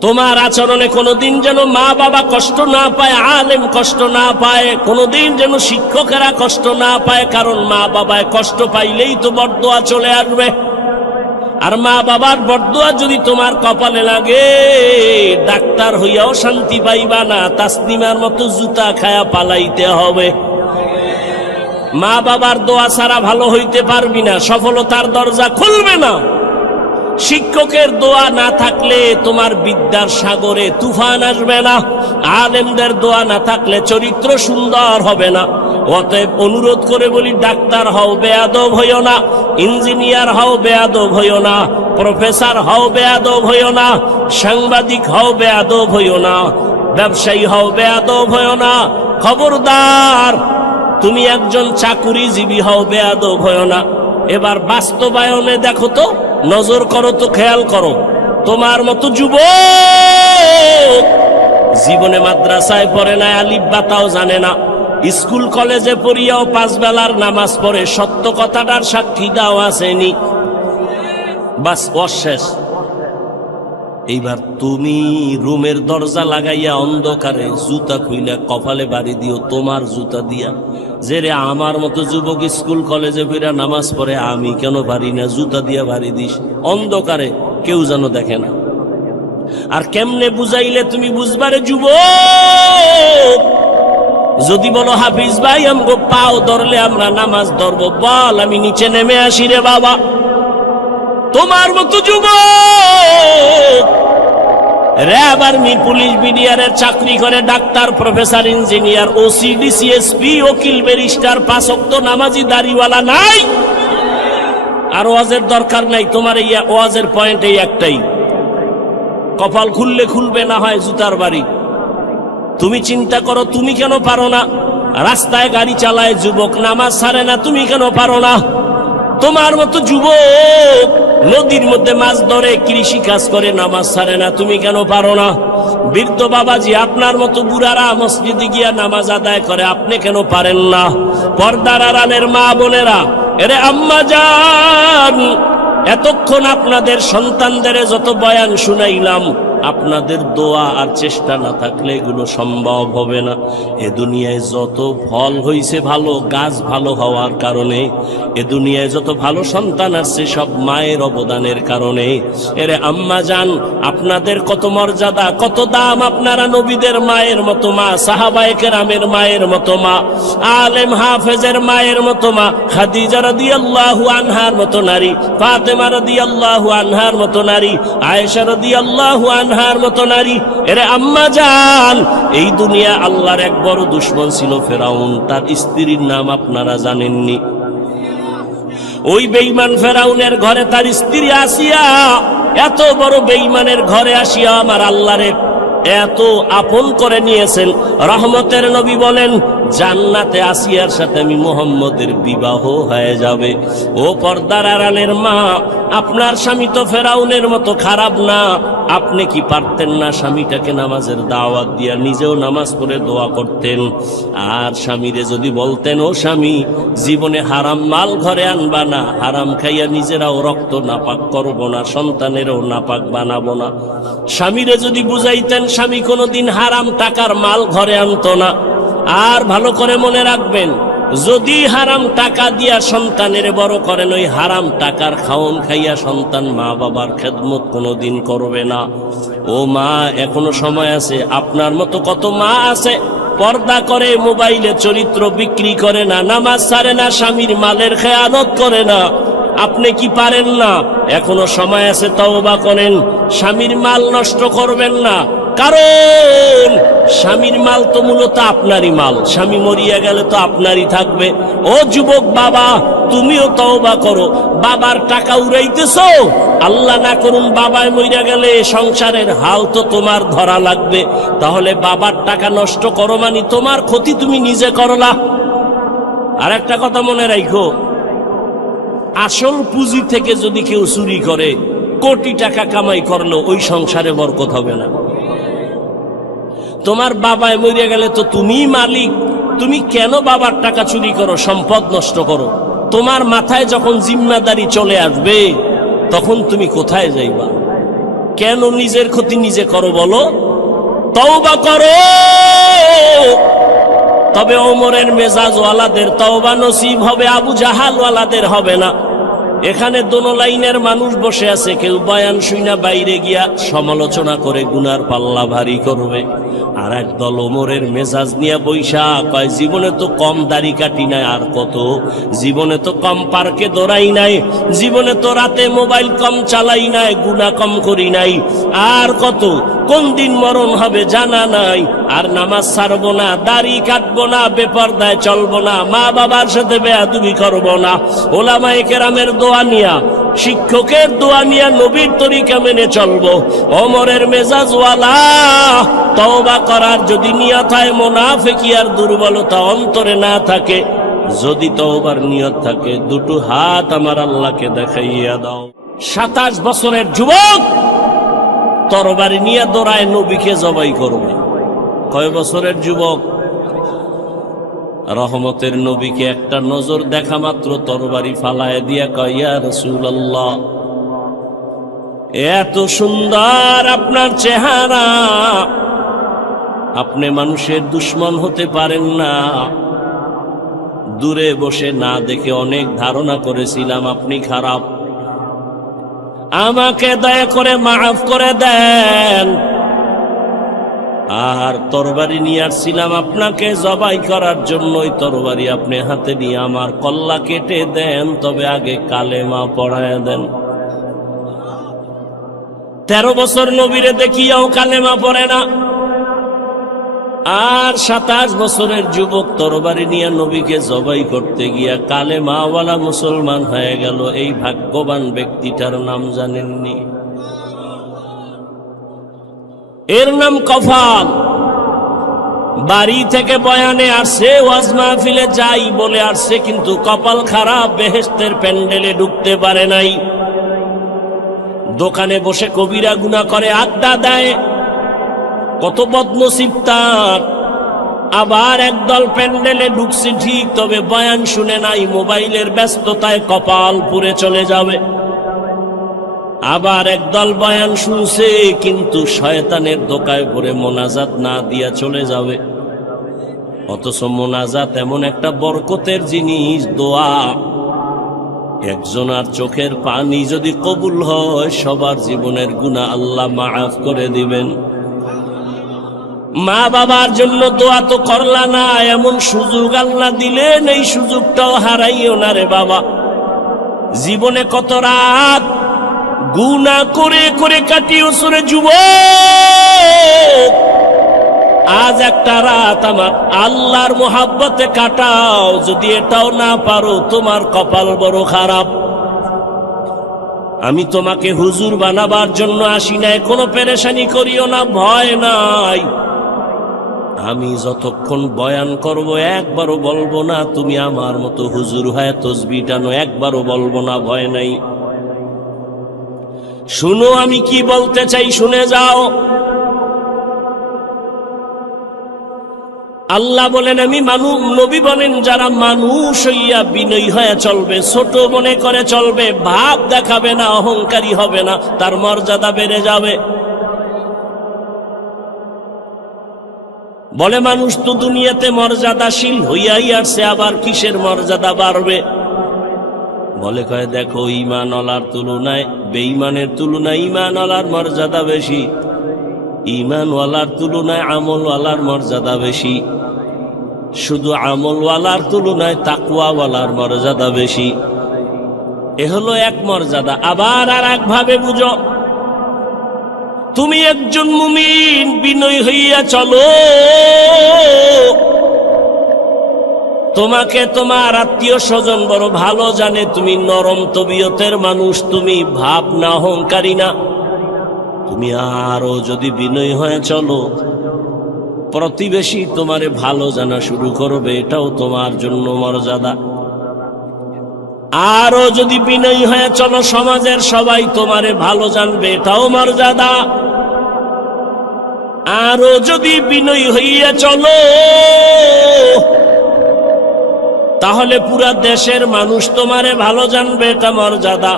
তোমার আচরণে কোনোদিন যেন মা বাবা কষ্ট না পায়, আলেম কষ্ট না পায়, কোনোদিন যেন শিক্ষকেরা কষ্ট না পায়। কারণ মা বাবায় কষ্ট পাইলেই তো বরদোয়া চলে আসবে, আর মা বাবার বরদোয়া যদি তোমার কপালে লাগে, ডাক্তার হইয়াও শান্তি পাইবা না, তাসনিমার মতো জুতা খায়া পালাইতে হবে। মা বাবার দোয়া ছাড়া ভালো হইতে পারবি না, সফলতার দরজা খুলবে না। শিক্ষকের দোয়া না থাকলে তোমার বিদ্যার সাগরে তুফান আসবে না। আলেমদের দোয়া না থাকলে চরিত্র সুন্দর হবে না। অতএব অনুরোধ করে বলি, ডাক্তার হও, বেয়াদব হইও না। ইঞ্জিনিয়ার হও, বেয়াদব হইও না। প্রফেসর হও, বেয়াদব হইও না। সাংবাদিক হও, বেয়াদব হইও না। ব্যবসায়ী হও, বেয়াদব হইও না। খবরদার, তুমি একজন চাকুরিজীবী হও, বেয়াদব হইও না। এবার বাস্তবায়নে দেখো তো, নজর করো তো, খেয়াল করো। তোমার মতো যুবক জীবনে মাদ্রাসায় পড়ে না, আলিফ বাতাও জানে না, স্কুল কলেজে পড়িয়াও 5 বেলার নামাজ পড়ে, সত্য কথাটার সাক্ষী দাও আসেনি, বাস অশেষ। এইবার তুমি রুমের দরজা লাগাইয়া অন্ধকারে জুতা খুইলা কপালে বাড়ি দিও, তোমার জুতা দিয়া, যে রে আমার মতো যুবক স্কুল কলেজে ফিরা নামাজ পড়ে, আমি কেন পারি না, জুতা দিয়া বাড়ি দিস অন্ধকারে, কেউ যেন দেখে না। আর কেমনে বুঝাইলে তুমি বুঝবারে যুবক? যদি বলো হাফিজ ভাই আমগো পাও ধরলে আমরা নামাজ ধরবো, বল আমি নিচে নেমে আসি রে বাবা। তোমার মতো যুবক র্যাব, আর্মি, পুলিশ, বিডিআরের চাকরি করে, doctor, professor, engineer, OC, DC, SP, উকিল, ব্যারিস্টার, 5 ওয়াক্ত নামাজি, দাড়িওয়ালা নাই। আর ওয়াজের দরকার নাই তোমার, এই ওয়াজের পয়েন্ট এই একটাই, কপাল খুললে খুলবে, না হয় জুতার বাড়ি। তুমি চিন্তা করো, তুমি কেন পারো না? রাস্তায় গাড়ি চালায় যুবক, নামাজ ছাড়ে না, তুমি কেন পারো না? তোমার মতো যুবক নদীর মধ্যে মাছ ধরে, কৃষি কাজ করে, নামাজ ছাড়ে না, তুমি কেন পারো না? বৃদ্ধ বাবাজি আপনার মতো বুড়ারা মসজিদে গিয়া নামাজ আদায় করে, আপনি কেন পারেন না? পর্দার আড়ালের মা বোনেরা, এরে আম্মা জান, এতক্ষণ আপনাদের সন্তানদের যত বয়ান শুনাইলাম, আপনাদের দোয়া আর চেষ্টা না থাকলে এগুলো সম্ভব হবে না। এ দুনিয়ায় যত ফল হইছে ভালো, গাছ ভালো হওয়ার কারণে, এ দুনিয়ায় যত ভালো সন্তান আসছে সব মায়ের অবদানের কারণে। এরে আম্মা জান, আপনাদের কত মর্যাদা, কত দাম। আপনারা নবীদের মায়ের মতো মা, সাহাবায়ে কেরামের মায়ের মতো মা, আলেম হাফেজের মায়ের মতো মা, খাদিজা রাদিয়াল্লাহু আনহার মতো নারী, ফাতেমা রাদিয়াল্লাহু আনহার মতো নারী, আয়েশা রাদিয়াল্লাহু আনহার মতো নারী। এরে আম্মা জান, এই দুনিয়া আল্লাহর এক বড় দুশমন ছিল ফেরাউন। তার স্ত্রীর নাম আপনারা জানেননি? ওই বেঈমান ফেরাউনের ঘরে তার স্ত্রী আসিয়া, এত বড় বেঈমানের ঘরে আসিয়া আমার আল্লাহরে এত আপন করে নিয়েছেন। রহমতের নবী বলেন, জান্নাতে আসিয়ার সাথে আমি মুহাম্মদের বিবাহ হয়ে যাবে। ও পর্দার আড়ালের মা, আপনার স্বামী তো ফেরাউনের মতো খারাপ না। আপনি কি পারতেন না স্বামীটাকে নামাজের দাওয়াত দিয়া নিজেও নামাজ পড়ে দোয়া করতেন? আর স্বামীরে যদি বলতেন, ও স্বামী, জীবনে হারাম মাল ঘরে আনবা না, হারাম খাইয়া নিজেরাও রক্ত নাপাক করবো না, সন্তানেরও নাপাক বানাবো না। স্বামীরে যদি বুঝাইতেন, স্বামী কোনোদিন হারাম টাকার মাল ঘরে আনতো না। আর ভালো করে মনে রাখবেন, যদি হারাম টাকা দিয়া সন্তানের বড় করেন, ওই হারাম টাকার খাওন খাইয়া সন্তান মা বাবার খেদমত কোনোদিন করবে না। ও মা, এখনো সময় আছে। আপনার মতো কত মা আছে পর্দা করে, মোবাইলে চরিত্র বিক্রি করে না, নামাজ ছাড়ে না, স্বামীর মালের খেয়ানত করে না। আপনি কি পারেন না? এখনো সময় আছে, তওবা করেন। স্বামীর মাল নষ্ট করবেন না, কারণ স্বামীর মাল তো মূলত আপনারই মাল। স্বামী মরিয়া গেলে তো আপনারই থাকবে। ও যুবক বাবা, তুমিও তওবা করো। বাবার টাকা উড়াইতেছো, আল্লাহ না করুন বাবায় মরিয়া গেলে সংসারের হাল তো তোমার ধরা লাগবে। তাহলে বাবার টাকা নষ্ট করো মানে তোমার ক্ষতি তুমি নিজে করলা। আর একটা কথা মনে রাখো, আসল পুঁজি থেকে যদি কেউ চুরি করে, কোটি টাকা কামাই করলো, ওই সংসারে বরকত হবে না। তোমার বাবায় মরিয়া গেলে তো তুমিই মালিক। তুমি কেন বাবার টাকা চুরি করো, সম্পদ নষ্ট করো? তোমার মাথায় যখন জিম্মাদারি চলে আসবে, তখন তুমি কোথায় যাইবা? কেন নিজের ক্ষতি নিজে করো বলো? তওবা করো। তবে ওমরের মেজাজওয়ালাদের তওবা নসিব হবে, আবু জাহালওয়ালাদের হবে না। এখানে দোনো লাইনের মানুষ বসে আছে, কেউ বয়ান শুইনা বাইরে গিয়া সমালোচনা করে গুনার পাল্লা ভারী করবে, আর একদল ওমরের মেজাজ নিয়ে বৈশা কয়, জীবনে তো কম দাড়ি কাটি নাই, আর কত, জীবনে তো কম পার্কে দৌড়াই নাই, জীবনে তো রাতে মোবাইল কম চালাই নাই, গুনাহ কম করি নাই, আর কত, কোন দিন মরণ হবে জানা নাই, আর নামাজ ছাড়বো না, দাড়ি কাটবো না, বেপরদায় চলবো না, মা বাবার সাথে বেয়াদবি করবো না, ওলামায়ে কেরামের দোয়া নিয়া, শিক্ষকের দোয়া নিয়া নবীর তরিকা মেনে চলবো। ওমরের মেজাজওয়ালা তওবা করার যদি নিয়ত হয়, মুনাফিকি আর দুর্বলতা অন্তরে না থাকে, যদি তওবার নিয়ত থাকে, দুটো হাত আমার আল্লাহকে দেখাইয়া দাও। 27 বছরের যুবক তরবারি নিয়ে দৌড়ায় নবীকে জবাই করবে। কয় বছরের যুবক? রহমতের নবীকে একটা নজর দেখা মাত্র তরবারি ফালায় দিয়া কয়, ইয়া রাসূলুল্লাহ, এত সুন্দর আপনার চেহারা, আপনি মানুষের দুশ্মন হতে পারেন না। দূরে বসে না দেখে অনেক ধারণা করেছিলাম আপনি খারাপ, আমাকে দয়া করে মাফ করে দেন। আর তরবারি নিয়ে আসছিলাম আপনাকে জবাই করার জন্য, ওই তরবারি আপনি হাতে নিয়ে আমার কল্লা কেটে দেন, তবে আগে কালেমা পড়ায় দেন। 13 বছর নবীরে দেখিয়াও কালেমা পড়ে না, আর 27 বছরের যুবক তরবারি নিয়ে নবীকে জবাই করতে গিয়া কালেমাওয়ালা মুসলমান হয়ে গেল। এই ভাগ্যবান ব্যক্তিটার নাম জানেননি? এর নাম কফাল। বাড়ি থেকে বয়ানে আসছে, ওয়াজ মাহফিলে যাই বলে আসছে, কিন্তু কপাল খারাপ, বেহেশতের প্যান্ডেলে ঢুকতে পারে নাই। দোকানে বসে কবিরা গুনাহ করে আড্ডা দেয়, কত বদনসিব তার। আবার একদল প্যান্ডেলে ঢুকছে ঠিক, তবে বয়ান শুনে নাই, মোবাইলের ব্যস্ততায় কপাল পুড়ে চলে যাবে। আবার একদল বয়ান শুনছে কিন্তু শয়তানের ধোঁকায় পড়ে মোনাজাত না দিয়া চলে যাবে। অথচ মোনাজাত এমন একটা বরকতের জিনিস, দোয়া। একজনের চোখের পানি যদি কবুল হয়, সবার জীবনের গুনাহ আল্লাহ মাফ করে দিবেন। মা বাবার জন্য দোয়া তো করলা না, এমন সুযোগ আল্লাহ দিলেন, এই সুযোগটাও হারাইও না রে বাবা। জীবনে কত রাত গুনাহ করে করে কাটিয়েছো রে যুবক। আজ একটা রাত আমার আল্লাহর মোহাব্বতে কাটাও। যদি এটাও না পারো, তোমার কপাল বড় খারাপ। আমি তোমাকে হুজুর বানাবার জন্য আসি নাই, কোনো পেরেশানি করিও না, ভয় নাই। আমি যতক্ষণ বয়ান করব একবারও বলবো না তুমি আমার মতো হুজুর হয়ে তসবিহ টানো, একবারও বলবো না, ভয় নাই। শুনো আমি কি বলতে চাই, শুনে যাও। আল্লাহ বলেন আমি নবী বলেন যারা মানুষ হইয়া বিনয়ী হয়ে চলবে, ছোট মনে করে চলবে, ভাব দেখাবে না, অহংকারী হবে না, তার মর্যাদা বেড়ে যাবে। বলে মানুষ তো দুনিয়াতে মর্যাদাশীল হইয়াই আসছে, আবার কিসের মর্যাদা বাড়বে? বলে কয় দেখো ঈমানওয়ালার তুলনায় বেঈমানের তুলনায় ঈমানওয়ালার মর্যাদা বেশি, ঈমানওয়ালার তুলনায় আমলওয়ালার মর্যাদা বেশি, শুধু আমলওয়ালার তুলনায় তাকওয়াওয়ালার মর্যাদা বেশি। এ হলো এক মর্যাদা। আবার আর এক ভাবে বুঝো, তুমি একজন মুমিন বিনয়ী হইয়া চলো, তোমাকে তোমার আত্মীয় স্বজন বড় ভালো জানে, তুমি নরম তবিয়তের মানুষ, তুমি ভাব না, অহংকারী না। তুমি আরো যদি বিনয়ী হয়ে চলো, প্রতিবেশী তোমারে ভালো জানা শুরু করবে, এটাও তোমার জন্য মর্যাদা। আরো যদি বিনয়ী হয়ে চলো, সমাজের সবাই তোমারে ভালো জানবে, এটাও মর্যাদা। আরো যদি বিনয়ী হইয়া চলো, তাহলে পুরা দেশের মানুষ তোমারে ভালো জানবে, এটা মর্যাদা।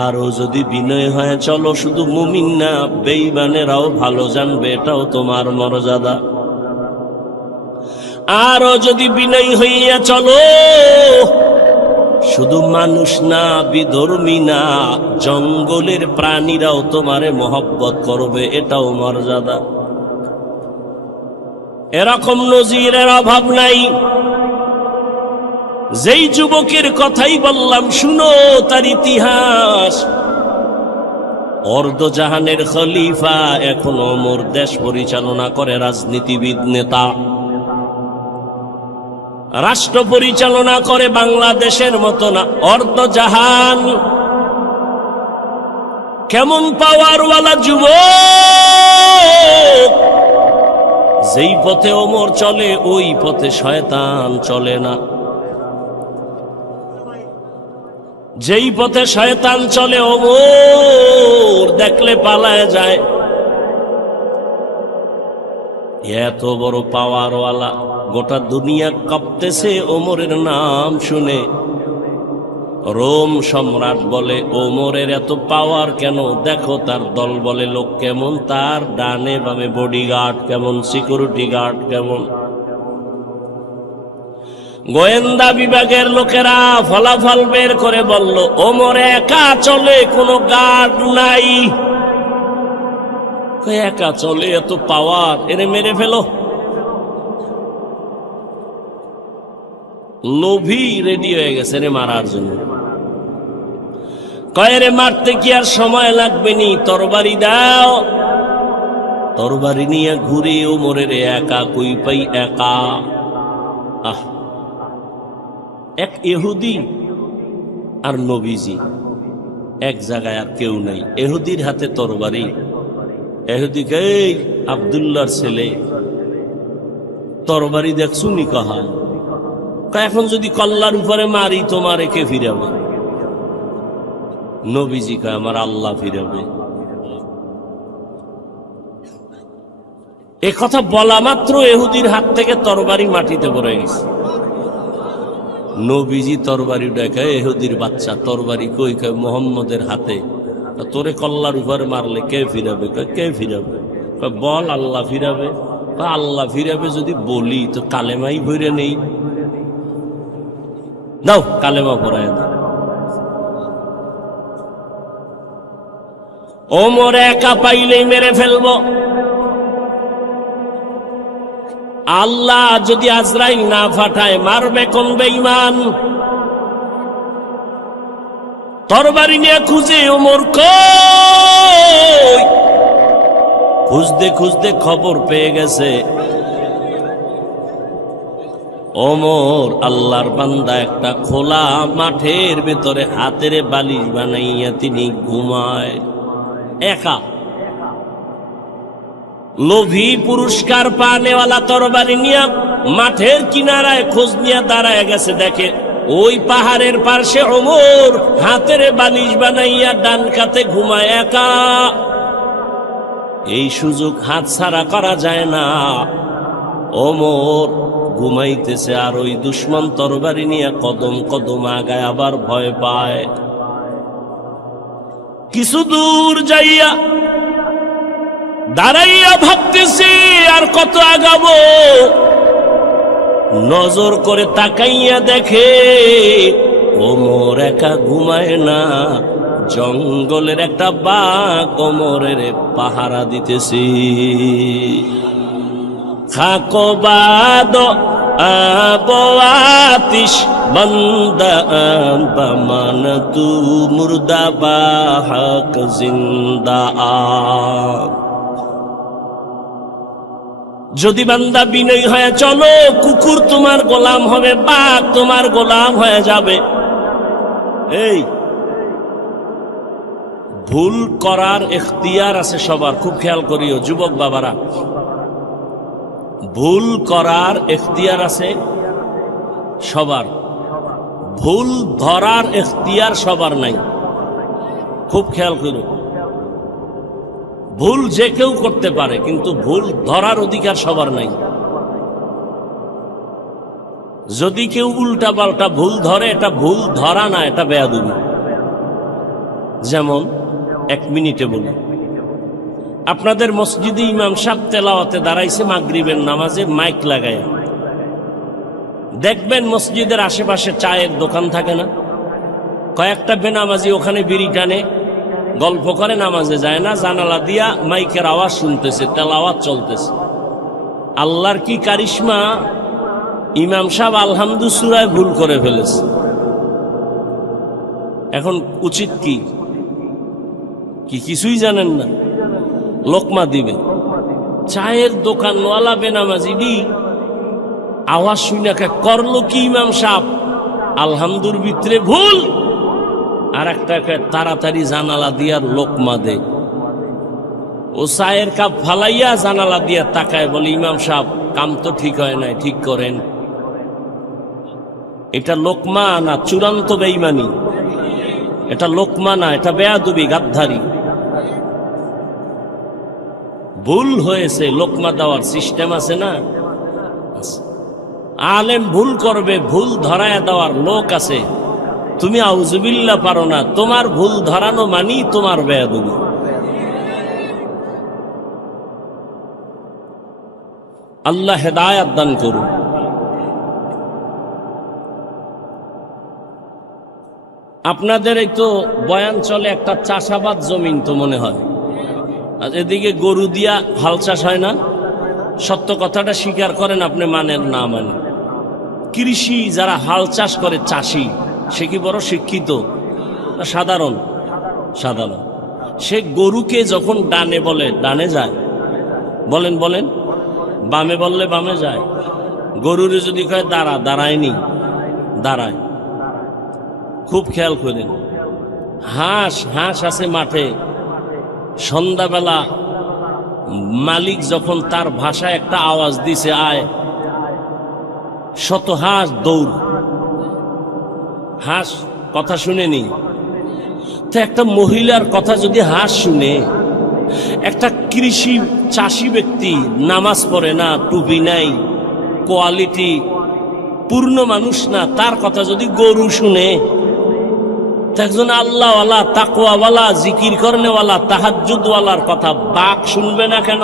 আরো যদি বিনয় হয়ে চলো, শুধু মুমিন না বেঈমানেরাও ভালো জানবে, এটাও তোমার মর্যাদা। আরো যদি বিনয়ী হইয়া চলো, শুধু মানুষ না, বিধর্মী না, জঙ্গলের প্রাণীরাও তোমারে মহব্বত করবে, এটাও মর্যাদা। এরকম নজিরের অভাব নাই। যেই যুবকের কথাই বললাম, শুনো তার ইতিহাস। অর্ধজাহানের খলিফা, এখনো ওমর দেশ পরিচালনা করে, রাজনীতিবিদ, নেতা, রাষ্ট্র পরিচালনা করে, বাংলাদেশের মতো না, অর্ধজাহান। কেমন পাওয়ারওয়ালা যুবক! যেই পথে ওমর চলে, ওই পথে শয়তান চলে না। যেই পথে শয়তান চলে, ওমর দেখলে পালায় যায়। এত বড় পাওয়ারওয়ালা, গোটা দুনিয়া কাঁপতেছে ওমরের নাম শুনে। রোম সম্রাট বলে ওমরের এত পাওয়ার কেন? দেখো তার দল বলে লোক কেমন, তার ডানে বামে বডিগার্ড কেমন, সিকিউরিটি গার্ড কেমন। গোয়েন্দা বিভাগের লোকেরা ফলাফল বের করে বলল ওমর একা চলে, কোনো গার্ড নাই। একা চলে, এত পাওয়ার, এরে মেরে ফেলো। লোভী রেডি হয়ে গেছে রে মারার জন্য। কয়েরে মারতে কি আর সময় লাগবে নি, তরবারি দাও। তরবারি নিয়ে ঘুরে ওমরের একা কই পাই, একা। আহ, এক ইহুদি আর নবীজি এক জায়গায়, আর কেউ নাই। ইহুদির হাতে তরবারি। ইহুদিকে, এই আব্দুল্লাহর ছেলে, তরবারি দেখছু নি? কাহা এখন যদি কল্লার উপরে মারি, তোমার একে ফিরাবে। নবীজি কয় আমার আল্লাহ ফিরাবে। এ কথা বলা মাত্র ইহুদির হাত থেকে তরবারি মাটিতে পড়ে গেছে। নবীজি তরবারি দেখায়, এহুদির বাচ্চা তরবারি কই, কয় মোহাম্মদের হাতে। তোরে কল্লার উপরে মারলে কে ফিরাবে? কয় কে ফিরাবে? কয় বল আল্লাহ ফিরাবে। কয় আল্লাহ ফিরাবে যদি বলি তো কালেমাই ভরে নেই। দাও কালেমা পড়ায় দাও। ওমর একা পাইলেই মেরে ফেলবো। আল্লাহ যদি আজরাইল না পাঠায় মারবে কোন বেঈমান? তরবারি নিয়ে খুঁজে ওমর কই, খুঁজতে খুঁজতে খবর পেয়ে গেছে ওমর আল্লাহর বান্দা একটা খোলা মাঠের ভেতরে হাতের বালিশ বানাইয়া তিনি ঘুমায় একা। লোভী পুরস্কার পানেওয়ালা তরবারি নিয়ে মাঠের কিনারায় খোঁজ নিয়ে দাঁড়ায় গেছে, দেখে ওই পাহাড়ের পাশে ওমর হাতের বালিশ বানাইয়া ডান কাতে ঘুমায় একা। এই সুযোগ হাতছাড়া করা যায় না। ওমর ঘুমাইতেছে আর ওই দুশ্মন তরবারি নিয়ে কদম কদম আগায়, আবার ভয় পায়। কিছু দূর যাইয়া দাঁড়াইয়া ভাবতেছি আর কত আগাবো। নজর করে তাকাইয়া দেখে ওমর একা ঘুমায় না, জঙ্গলের একটা বাঘ ওমরের পাহারা দিতেছি। খাকবাদ আবাতিশ বন্দা বামান তু মুর্দা বাহক জিন্দা। যদি বান্দা বিনয়ী হয়ে চলো, কুকুর তোমার গোলাম হবে, বাঘ তোমার গোলাম হয়ে যাবে। এই ভুল করার এখতিয়ার আছে সবার, খুব খেয়াল করিও যুবক বাবারা। ভুল করার এখতিয়ার আছে সবার, ভুল ধরার এখতিয়ার সবার নাই। খুব খেয়াল করো, ভুল যে কেউ করতে পারে কিন্তু ভুল ধরার অধিকার সবার নাই। যদি কেউ উল্টা পাল্টা ভুল ধরে, এটা ভুল ধরা না, এটা বেয়াদবি। যেমন এক মিনিটে বলি, আপনাদের মসজিদে ইমাম সাহেব তেলাওয়াতে দাঁড়াইছে মাগরিবের নামাজে মাইক লাগায়। দেখবেন মসজিদের আশেপাশে চায়ের দোকান থাকে না, কয়েকটা বেনামাজি ওখানে বিড়ি টানে, গল্প করে, নামাজে যায় না, জানালা দিয়া মাইকের আওয়াজ শুনতেছে, তেলাওয়াত চলতেছে। আল্লাহর কি কারিশমা, ইমাম সাহেব আলহামদু সূরায় ভুল করে ফেলেছে। এখন উচিত কি? কিছুই জানেন না, লোকমা দিবে। চায়ের দোকানওয়ালা বেনামাজি আওয়াজ শুনে করলো কি ইমাম সাহেব, আলহামদুর ভিতরে ভুল, আর একটা তাড়াতাড়ি জানালা দিয়ার লোকমা দে। ও চায়ের কাপ ফালাইয়া জানালা দিয়া তাকায়, বলে ইমাম সাহেব কাম তো ঠিক হয় নাই, ঠিক করেন। এটা লোকমা না চূড়ান্ত বেঈমানি? এটা লোকমা না, এটা বেয়াদবি, গাদ্দারি। ভুল হয়েছে, লোকমা দেওয়ার সিস্টেম আছে না? আলেম ভুল করবে, ভুল ধরায় দেওয়ার লোক আছে। তুমি আউযুবিল্লাহ পারো না, তোমার ভুল ধরানো মানি তোমার বেয়াদবি। আল্লাহ হেদায়েত দান করুন। আপনাদের এই তো বয়ান চলে একটা চাষাবাদ জমিন তো মনে হয়, আর এদিকে গরু দিয়া হাল চাষ হয় না। সত্য কথাটা স্বীকার করেন, আপনি মানেন না মানেন। কৃষি যারা হাল চাষ করে, চাষি, সে কি বড় শিক্ষিত না সাধারণ? সাধারণ। সে গরুকে যখন ডানে বলে ডানে যায়, বলেন বলেন, বামে বললে বামে যায়। গরুরে যদি কয় দাঁড়া, দাঁড়ায়নি, দাঁড়ায়। খুব খেয়াল করেন। হাঁস হাঁস আছে মাঠে, সন্ধ্যাবেলা মালিক যখন তার ভাষায় একটা আওয়াজ দিছে আয়, শত হাঁস দৌড়। হাঁস কথা শুনেনি তো, একটা মহিলার কথা যদি হাঁস শুনে, একটা কৃষি চাষি ব্যক্তি নামাজ পড়ে না, টুপি নাই, কোয়ালিটি পূর্ণ মানুষ না, তার কথা যদি গরু শুনে, একজন আল্লাহওয়ালা, তাকওয়াওয়ালা, জিকির করনেওয়ালা, তাহাজ্জুদওয়ালার কথা বাঘ শুনবে না কেন?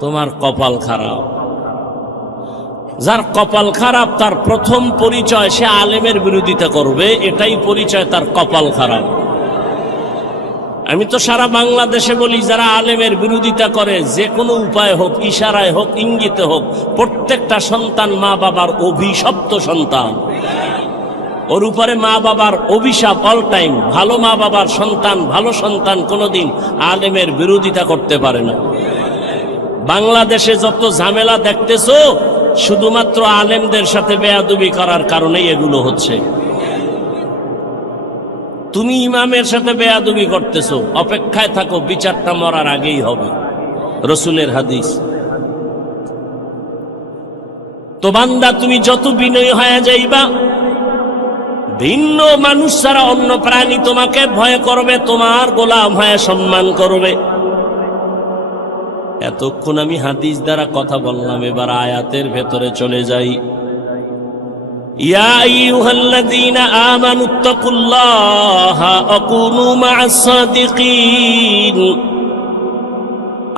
তোমার কপাল খারাপ। যার কপাল খারাপ তার প্রথম পরিচয় সে আলেমের বিরোধিতা করবে, এটাই পরিচয় তার কপাল খারাপ। আমি তো সারা বাংলাদেশে বলি, যারা আলেমের বিরোধিতা করে, যে কোনো উপায় হোক, ইশারায় হোক, ইঙ্গিতে হোক, প্রত্যেকটা সন্তান মা বাবার অভিশপ্ত সন্তান। ওর উপরে মা বাবার অভিশাপ অল টাইম। ভালো মা বাবার সন্তান, ভালো সন্তান কোনোদিন আলেমের বিরোধিতা করতে পারে না। বাংলাদেশে যত ঝামেলা দেখতেছো শুধুমাত্র আলেমদের সাথে বেয়াদবি করার কারণেই এগুলো হচ্ছে। তুমি ইমামের সাথে বেয়াদবি করতেছো, অপেক্ষায় থাকো, বিচারটা মরার আগেই হবে, রসুলের হাদিস। তো বান্দা, তুমি যত বিনয়ী হয়ে যাইবা, ভিন্ন মানুষ ছাড়া অন্য প্রাণী তোমাকে ভয় করবে, তোমার গোলাম হয়ে সম্মান করবে। এতক্ষণ আমি হাদিস দ্বারা কথা বললাম, এবার আয়াতের ভেতরে চলে যাই। ইয়া আইয়ুহাল্লাযীনা আমানুত্তাকুল্লাহা ওয়া কুনু মা'আস সাদিকিন।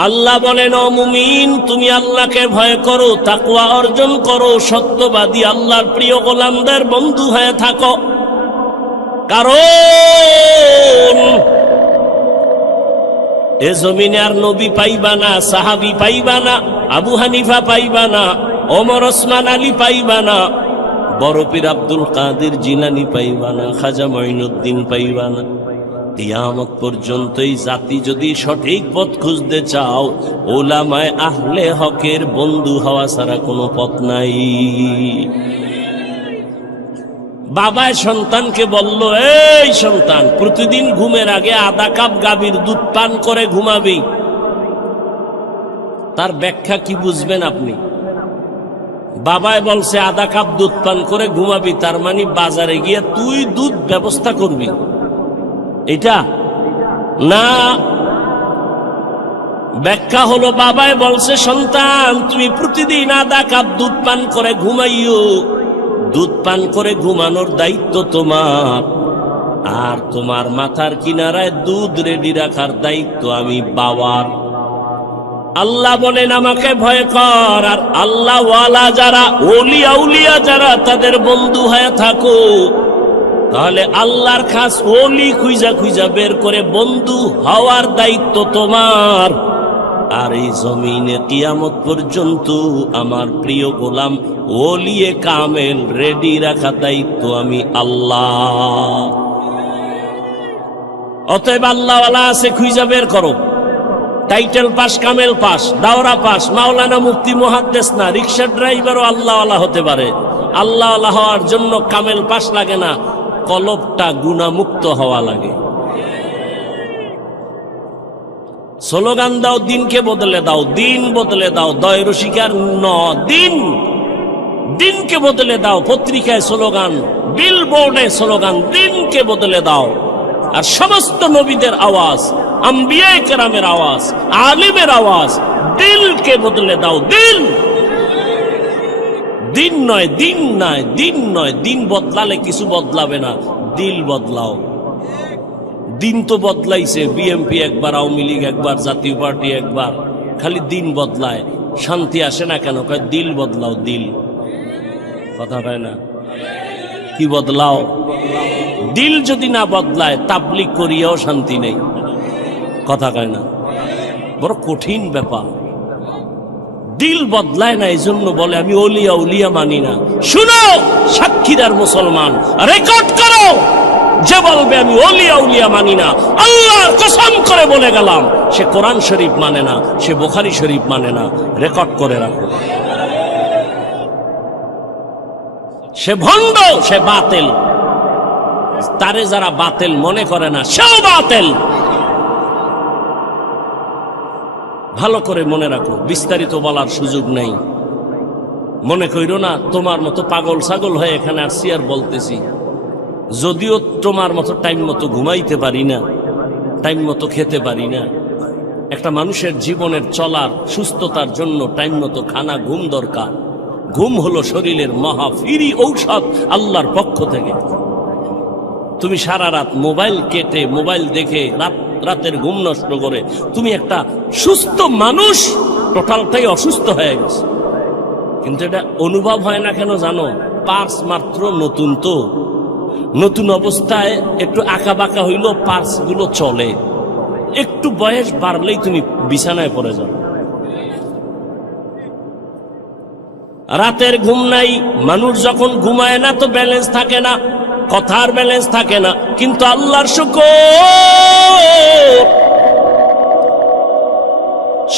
আল্লাহ বলেন, ও মুমিন, তুমি আল্লাহকে ভয় করো, তাকওয়া অর্জন করো, সত্যবাদী আল্লাহর প্রিয় গোলামদের বন্ধু হয়ে থাকো। কারণ এ জমিনে আর নবী পাইবা না, সাহাবী পাইবা না, আবু হানিফা পাইবা না, ওমর ওসমান আলী পাইবা না, বড় পীর আব্দুল কাদের জিলানী পাইবা না, খাজা মঈনুদ্দিন পাইবা না। কিয়ামত পর্যন্ত এই জাতি যদি সঠিক পথ খুঁজতে চাও, উলামায়ে আহলে হকের বন্ধু হওয়া ছাড়া কোনো পথ নাই। বাবায় সন্তানকে বলল, এই সন্তান, প্রতিদিন ঘুমের আগে আধা কাপ গাভীর দুধ পান করে ঘুমাবি। তার ব্যাখ্যা কি বুঝবেন আপনি? বাবায় বলছে আধা কাপ দুধ পান করে ঘুমাবি, তার মানে বাজারে গিয়ে তুই দুধ ব্যবস্থা করবি, এটা না। ব্যাখ্যা হলো, বাবায় বলছে, সন্তান, তুমি প্রতিদিন আধা কাপ দুধ পান করে ঘুমাইও। দুধ পান করে ঘুমানোর দায়িত্ব তোমার, আর তোমার মাথার কিনারায় দুধ রেডি রাখার দায়িত্ব আমি বাবার। আল্লাহ বলেন, আমাকে ভয় কর, আর আল্লাহ ওয়ালা যারা, ওলিয়া উলিয়া যারা, তাদের বন্ধু হয়ে থাকো। তাহলে আল্লাহর খাস ওলি খুঁজা খুঁজা বের করে বন্ধু হওয়ার দায়িত্ব তোমার। আর এই জমিনে কিয়ামত পর্যন্ত আমার প্রিয় গোলাম ওলিয়ে কামেল রেডি রাখা দায়িত্ব আমি আল্লাহ। অতএব আল্লাহওয়ালা আছে, খুঁজা বের করো। টাইটেল পাস, কামেল পাস, দাওরা পাস, মাওলানা, মুফতি, মুহাদ্দিস না, রিক্সা ড্রাইভারও আল্লাহওয়ালা হতে পারে। আল্লাহওয়ালা হওয়ার জন্য কামেল পাস লাগে না, কলবটা গুনাহমুক্ত হওয়া লাগে। স্লোগান দাও, দিনকে বদলে দাও, দিন বদলে দাও, দয় রসিকার দিন, দিনকে বদলে দাও। পত্রিকায় স্লোগান, বিলবোর্ডে স্লোগান, দিনকে বদলে দাও। আর সমস্ত নবীদের আওয়াজ, আম্বিয়ায়ে কেরামের আওয়াজ, আলিমের আওয়াজ, দিলকে বদলে দাও। দিল, দিন নয়, দিন নয়, দিন নয়। দিন বদলালে কিছু বদলাবে না, দিল বদলাও। দিন তো বদলাইছে, বিএমপি একবার, আওয়ামী লীগ একবার, জাতীয় পার্টি একবার, খালি দিন বদলায়। শান্তি আসে না কেন? কয় দিল বদলাও, দিল। কথা কয় না, কি বদলাও? দিল যদি না বদলায়, তাবলীগ করিয়াও শান্তি নেই। কথা কয় না, বড় কঠিন ব্যাপার। দিল বদলায় না, এই জন্য বলে আমি ওলিয়া উলিয়া মানি না। শুনো সাক্ষীদার মুসলমান, রেকর্ড করো, যে বলবে আমি ওলিয়া উলিয়া মানি না, আল্লাহর কসম করে বলে গেলাম, সে কোরআন শরীফ মানে না, সে বুখারী শরীফ মানে না। রেকর্ড করে রাখো। সে ভণ্ড, সে বাতিল। তারে যারা বাতিল মনে করে না, সেও বাতিল। ভালো করে মনে রাখো, বিস্তারিত বলার সুযোগ নেই। মনে কইরো না তোমার মতো পাগল ছাগল হয়ে এখানে আসছি আর বলতেছি। যদিও তোমার মতো টাইম মতো ঘুমাইতে পারি না, টাইম মতো খেতে পারি না। একটা মানুষের জীবনের চলার সুস্থতার জন্য টাইম মতো খানা, ঘুম দরকার। ঘুম হলো শরীরের মহাফিরি ঔষধ আল্লাহর পক্ষ থেকে। তুমি সারা রাত মোবাইল কেটে মোবাইল দেখে রাতের ঘুম নষ্ট করে তুমি একটা সুস্থ মানুষ টোটালটাই অসুস্থ হয়ে গেছে। কিন্তু এটা অনুভব হয় না কেন জানো? পার্স মাত্র নতুন, তো নতুন অবস্থায় একটু আঁকা বাঁকা হইল পার্স গুলো চলে, একটু বয়স বাড়লেই তুমি বিছানায় পড়ে যাও। রাতের ঘুম নাই, মানুষ যখন ঘুমায় না তো ব্যালেন্স থাকে না, কথার ব্যালেন্স থাকে না। কিন্তু আল্লাহর শুকর,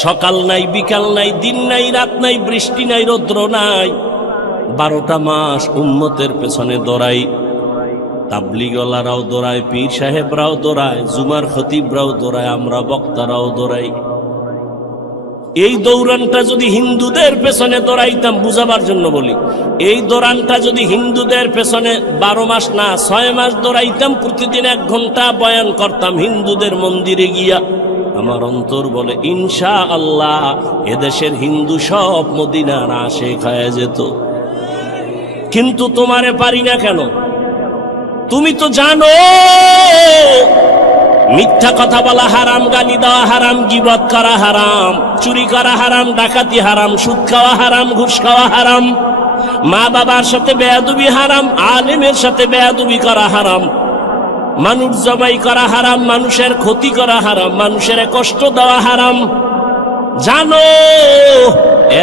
সকাল নাই বিকাল নাই, দিন নাই রাত নাই, বৃষ্টি নাই রৌদ্র নাই, 12টা মাস উম্মতের পেছনে দৌড়াই। তাবলিগওয়ালারাও দৌড়ায়, পীর সাহেবরাও দৌড়ায়, জুমার খতিবরাও দৌড়ায়, আমরা বক্তারাও দৌড়াই। এই দৌড়ানটা যদি হিন্দুদের পেছনে দৌড়াইতাম, বুঝাবার জন্য বলি, এই দৌড়ানটা যদি হিন্দুদের পেছনে 12 মাস না 6 মাস দৌড়াইতাম, প্রতিদিন 1 ঘন্টা বয়ান করতাম হিন্দুদের মন্দিরে গিয়া, আমার অন্তর বলে ইনশা আল্লাহ এদেশের হিন্দু সব মদিনার আশিক হয়ে যেত। কিন্তু তোমারে পারি না কেন? তুমি তো জানো মিথ্যা কথা বলা হারাম, গালি দেওয়া হারাম, গীবত করা হারাম, চুরি করা হারাম, ডাকাতি হারাম, সুদ খাওয়া হারাম, ঘুষ খাওয়া হারাম, মা বাবার সাথে বেয়াদবি হারাম, আলেমের সাথে বেয়াদবি করা হারাম, মানুষ জবাই করা হারাম, মানুষের ক্ষতি করা হারাম, মানুষের কষ্ট দেওয়া হারাম। জানো,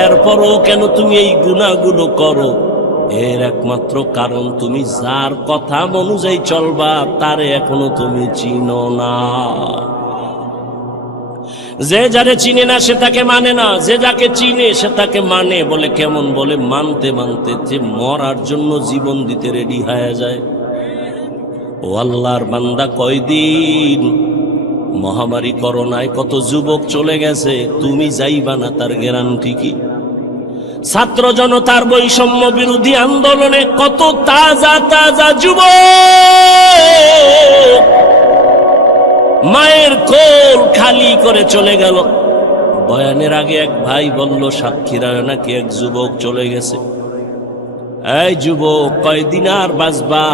এরপরও কেন তুমি এই গুনাহগুলো করো? এর একমাত্র কারণ তুমি যার কথা অনুযায়ী চলবা তারে এখনো তুমি চিনো না। যে যারে চিনে না সে তাকে মানে না, যে যাকে চিনে সে তাকে মানে। বলে কেমন? বলে মানতে মানতে যে মরার জন্য জীবন দিতে রেডি হয়ে যায়। ও আল্লাহর বান্দা, কয়দিন মহামারী করোনায় কত যুবক চলে গেছে, তুমি যাইবা না তার গ্যারান্টি কি? ছাত্র জনতার বৈষম্য বিরোধী আন্দোলনে কত তাজা তাজা যুবক মায়ের কোল খালি করে চলে গেল। বয়ানের আগে এক ভাই বলল, সাক্ষীরায় নাকি এক যুবক চলে গেছে। এই যুবক, কয়দিন আর বাঁচবা?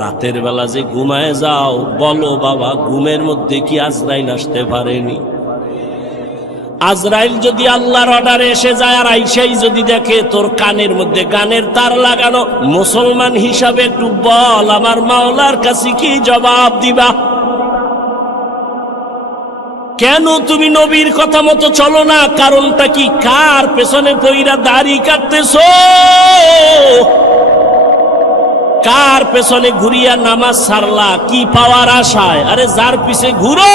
রাতের বেলা যে ঘুমায় যাও, বলো বাবা, ঘুমের মধ্যে কি আজরাইল আসতে পারেনি? আজরাইল যদি আল্লাহর অর্ডারে এসে যায় আর আইসাই যদি দেখে তোর কানের মধ্যে গানের তার লাগানো, মুসলমান হিসাবে একটু বল, আমার মাওলার কাছে কি জবাব দিবা? কেন তুমি নবীর কথা মতো চলো না? কারণটা কি? কার পেছনে পইরা দাড়ি কাটতেছো? কার পেছনে ঘুরিয়া নামাজ ছাড়লা? কি পাওয়ার আশায়? আরে যার পিছে ঘুরো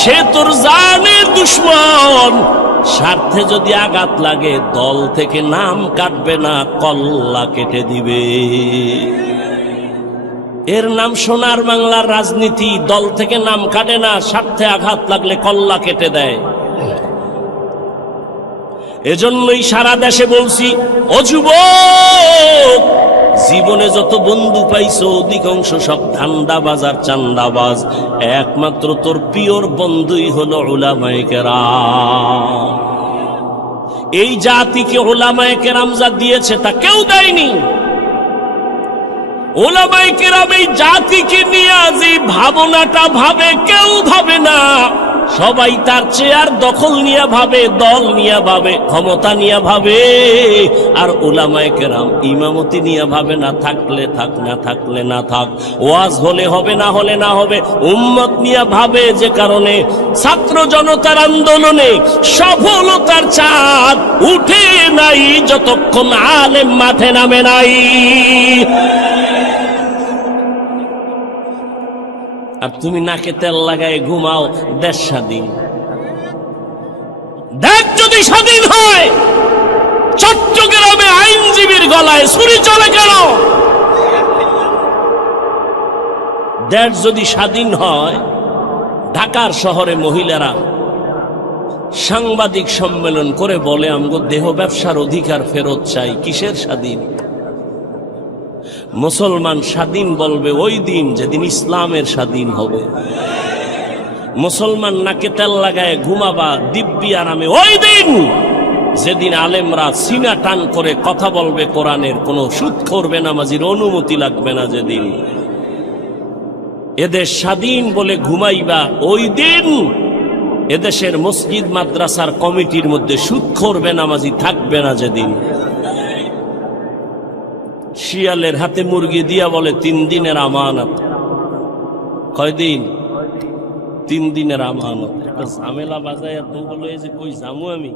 সে তোর জানের দুশ্মন। স্বার্থে যদি আঘাত লাগে দল থেকে নাম কাটবে না, কল্লা কেটে দিবে। এর নাম সোনার বাংলার রাজনীতি। দল থেকে নাম কাটে না, স্বার্থে আঘাত লাগলে কল্লা কেটে দেয়। এজন্যই সারা দেশে বলছি, ও যুবক, জীবনে যত বন্ধু পাইছো অধিকাংশ সব ধান্দাবাজ আর চান্দাবাজ। একমাত্র তোর পিওর বন্ধুই হলো উলামায়ে কেরাম। এই জাতিকে উলামায়ে কেরাম যা দিয়েছে তা কেউ দেয়নি। উলামায়ে কেরাম এই জাতিকে নিয়ে যে ভাবনাটা ভাবে, কেউ ভাবে না। সবাই তার চেয়ার দখল নিয়ে ভাবে, দল নিয়ে ভাবে, ক্ষমতা নিয়ে ভাবে। আর উলামায়ে কেরাম ইমামতি নিয়ে ভাবে, না থাকলে থাক, না থাকলে না থাক, ওয়াজ হলে হবে, না হলে না হবে। উম্মত নিয়ে ভাবে, যে কারণে ছাত্র জনতার আন্দোলনে সফলতার চাঁদ উঠে নাই যতক্ষণ আলেম মাঠে নামে নাই। আর তুমি নাকে তেল লাগায় ঘুমাও, দেশ স্বাধীন। দেশ যদি স্বাধীন হয়, চট্টগ্রামে আইনজীবীর গলায় ছুরি চলে কেন? দেশ যদি স্বাধীন হয়, ঢাকার শহরে মহিলারা সাংবাদিক সম্মেলন করে বলে, আমগো দেহ ব্যবসার অধিকার ফেরত চাই। কিসের স্বাধীন? মুসলমান স্বাধীন বলবে ওই দিন যেদিন ইসলামের স্বাধীন হবে। মুসলমান নাকে তেল লাগায় ঘুমাবা দিব্যি আরামে ওই দিন যেদিন আলেমরা সিনা টান করে কথা বলবে কোরআনের, কোনো সুদখোর বেনামাজির অনুমতি লাগবে না যেদিন। এদেশ স্বাধীন বলে ঘুমাইবা ওই দিন এদেশের মসজিদ মাদ্রাসার কমিটির মধ্যে সুদখোর বেনামাজি থাকবে না যেদিন। শিয়ালের হাতে মুরগি দিয়া বলে 3 দিনের আমানত। কয়দিন? 3 দিনের আমানত। একটা ঝামেলা বাজায় তো বলে যে কই যামু আমি।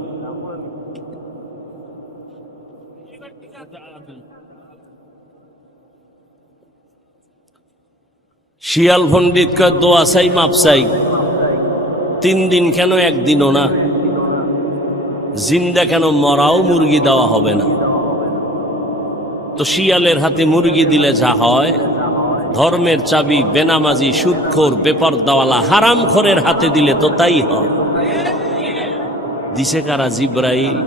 শিয়াল পণ্ডিত কয় দোয়া চাই মাপ চাই, 3 দিন কেন 1 দিনও না? জিন্দা কেন মরাও মুরগি দেওয়া হবে না? তো শিয়ালের হাতে মুরগি দিলে যা হয়, ধর্মের চাবি বেনামাজি সুদখোর বেপরদাওয়ালা হারামখোরের হাতে দিলে তো তাই হয়। দিছে কারা? জিব্রাইল।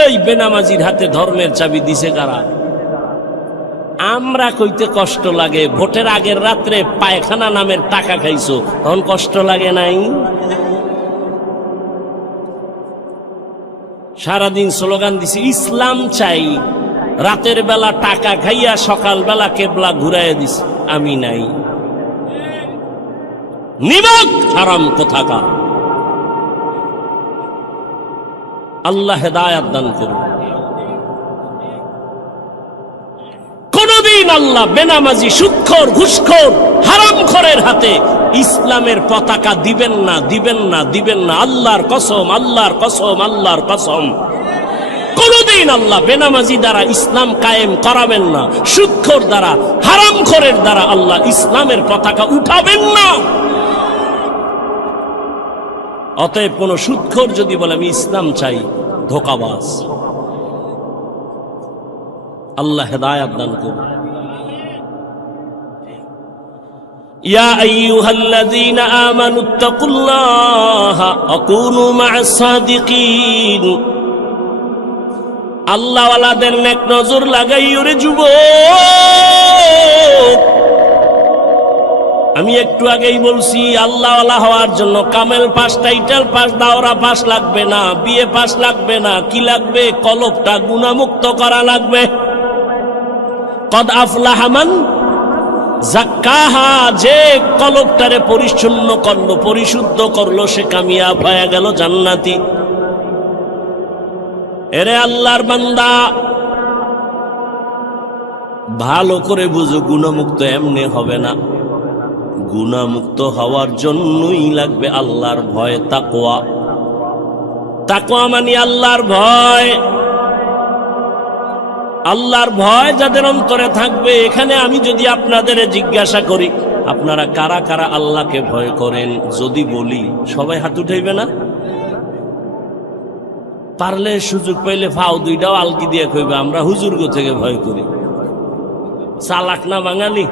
এই বেনামাজির হাতে ধর্মের চাবি দিছে কারা? আমরা কইতে কষ্ট লাগে, ভোটের আগের রাত্রে পায়খানা নামের টাকা খাইছো, তখন কষ্ট লাগে নাই? সারাদিন স্লোগান দিছি ইসলাম চাই, রাতের বেলা টাকা খাইয়া সকাল বেলা কেবলা ঘুরাইয়া দিছি, আমি নাই। নিমক হারাম কোথাকার। আল্লাহ হেদায়াত দান করুন। কোনদিন আল্লাহ বেনামাজি সুদখোর ঘুষখোর হারামখোরের হাতে ইসলামের পতাকা দিবেন না, দিবেন না, দিবেন না। আল্লাহর কসম, আল্লাহর কসম, আল্লাহর কসম। কোনদিন আল্লাহ বেনামাজি দ্বারা ইসলাম কায়েম করাবেন না, সুদখোর দ্বারা হারামখোরের দ্বারা আল্লাহ ইসলামের পতাকা উঠাবেন না। অতএব কোন সুদখোর যদি বলে আমি ইসলাম চাই, ধোঁকাবাজ। আল্লাহ হেদায়াত দান করুন। ইয়া আইয়ুহাল্লাযীনা আমানুত্তাকুল্লাহা ওয়া কুনু মা'আস সাদিকিন। আল্লাহওয়ালাদের নেক নজর লাগাইও রে যুবক। আমি একটু আগেই বলছি, আল্লাহওয়ালা হওয়ার জন্য কামেল পাস, টাইটেল পাস, দাওরা পাস লাগবে না, বিএ পাস লাগবে না। কি লাগবে? কলবটা গুনাহমুক্ত করা লাগবে। কদ আফলাহা মান যাক্কাহা, যে কলবটারে পরিচ্ছন্ন করলো, পরিশুদ্ধ করলো, সে কামিয়াব হয়ে গেল, জান্নাতি। এরে আল্লাহর বান্দা, ভালো করে বুঝো, গুনাহমুক্ত এমনি হবে না। গুনাহমুক্ত হওয়ার জন্যই লাগবে আল্লাহর ভয়, তাকওয়া। তাকওয়া মানে আল্লাহর ভয়। আল্লাহর ভয় যাদের অন্তরে থাকবে, এখানে আমি যদি আপনাদের জিজ্ঞাসা করি আপনারা কারা কারা আল্লাহকে ভয় করেন, যদি বলি সবাই হাত উঠাইবে না? পারলে সুযোগ পাইলে ফাও দুইটাও আলকি দিয়ে কইবে আমরা হুজুরগো থেকে ভয় করি। চালাক না বাঙালি?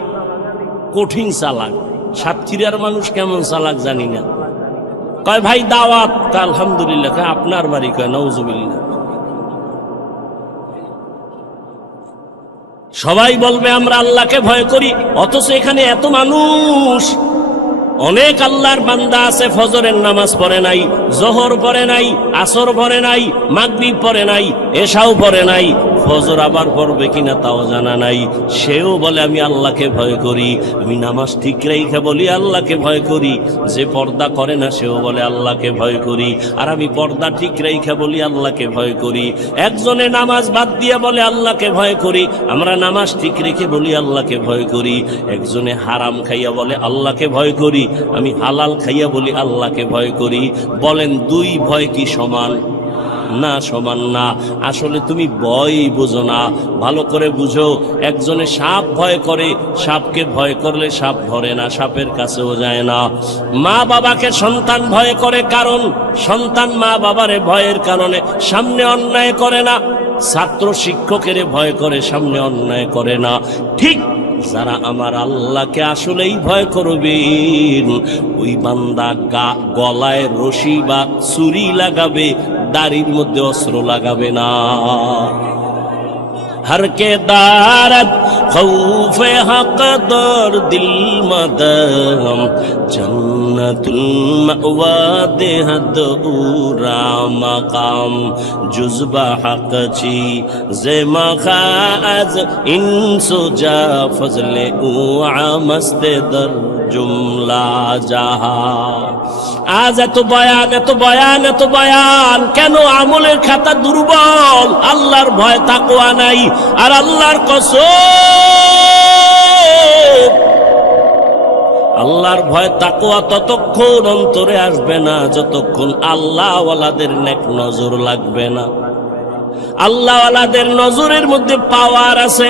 কঠিন চালাক। সাতক্ষীরার মানুষ কেমন চালাক জানি না। কয় ভাই দাওয়াত, আলহামদুলিল্লাহ। কয় আপনার বাড়ি? কয় নাউজুবিল্লাহ। সবাই বলবে আমরা আল্লাহকে ভয় করি, অথচ এখানে এত মানুষ, অনেক আল্লাহর বান্দা আছে ফজরের নামাজ পড়ে নাই, জোহর পড়ে নাই, আসর পড়ে নাই, মাগরিব পড়ে নাই, এশাও পড়ে নাই, ফজর আবার পড়বে কিনা তাও জানা নাই। সেও বলে আমি আল্লাহকে ভয় করি, আমি নামাজ ঠিক রেখে বলি আল্লাহকে ভয় করি। যে পর্দা করে না সেও বলে আল্লাহকে ভয় করি, আর আমি পর্দা ঠিক রেখে বলি আল্লাহকে ভয় করি। একজনে নামাজ বাদ দিয়ে বলে আল্লাহকে ভয় করি, আমরা নামাজ ঠিক রেখে বলি আল্লাহকে ভয় করি। একজনে হারাম খাইয়া বলে আল্লাহকে ভয় করি, আমি হালাল খাইয়া বলি আল্লাহকে ভয় করি। বলেন দুই ভয় কি সমান? না, সমান না। আসলে তুমি ভয় বুঝো না, ভালো করে বুঝো। একজনে সাপ ভয় করে, সাপকে ভয় করলে সাপ ধরে না, সাপের কাছেও যায় না। মা বাবাকে সন্তান ভয় করে, কারণ সন্তান মা বাবারে ভয়ের কারণে সামনে অন্যায় করে না। ছাত্র শিক্ষকের ভয় করে, সামনে অন্যায় করে না। ঠিক যারা আমার আল্লাহকে আসলেই ভয় করবেন, ওই বান্দা গলায় রশি বা ছুরি লাগাবে, দাড়ির মধ্যে অস্ত্র লাগাবে না। हर के दारत खौफ हक दर दिल मदम जन्नत জান্নাতুল মাওয়া দেহাদ উরা মাকাম জুজবা হাকচি জে মাখাজ ইনসো যা ফজলে উ আমস্তে দর জুমলা জাহা। আজ এত বয়ান এত বয়ান এত বয়ান কেন? আমলের খাতা দুর্বল, আল্লাহর ভয় তাকওয়া নাই। আর আল্লাহর কসম, আল্লাহর ভয় তাকওয়া ততক্ষণ অন্তরে আসবে না যতক্ষণ আল্লাহওয়ালাদের নেক নজর লাগবে না। আল্লাহওয়ালাদের নজরের মধ্যে পাওয়ার আছে।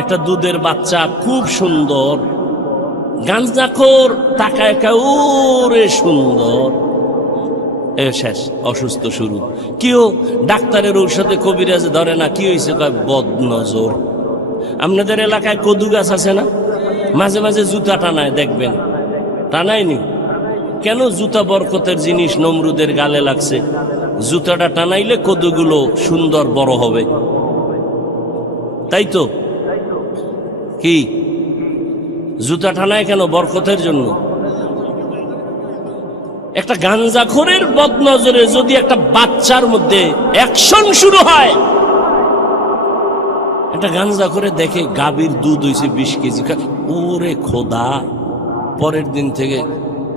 একটা দুধের বাচ্চা খুব সুন্দর, গাঞ্জাখোর তাকায় কাউরে সুন্দর, শেষ অসুস্থ শুরু। কেউ ডাক্তারের ঔষধে কবিরাজে ধরে না, কি হয়েছে? বদ নজর। আপনাদের এলাকায় কদু গাছ আছে না? মাঝে মাঝে জুতা টানায়, দেখবেন টানায়নি কেন? জুতা বরকতের জিনিস, নমরুদের গালে লাগছে, জুতাটা টানাইলে কদুগুলো সুন্দর বড় হবে, তাই তো? কি জুতা টানায় কেন? বরকতের জন্য। একটা গাঞ্জাখোরের বদনজরে যদি একটা বাচ্চার মধ্যে অ্যাকশন শুরু হয়, একটা গাঞ্জাখোরে দেখে গাভীর দুধ হয়েছে 20 কেজি, ওরে খোদা, পরের দিন থেকে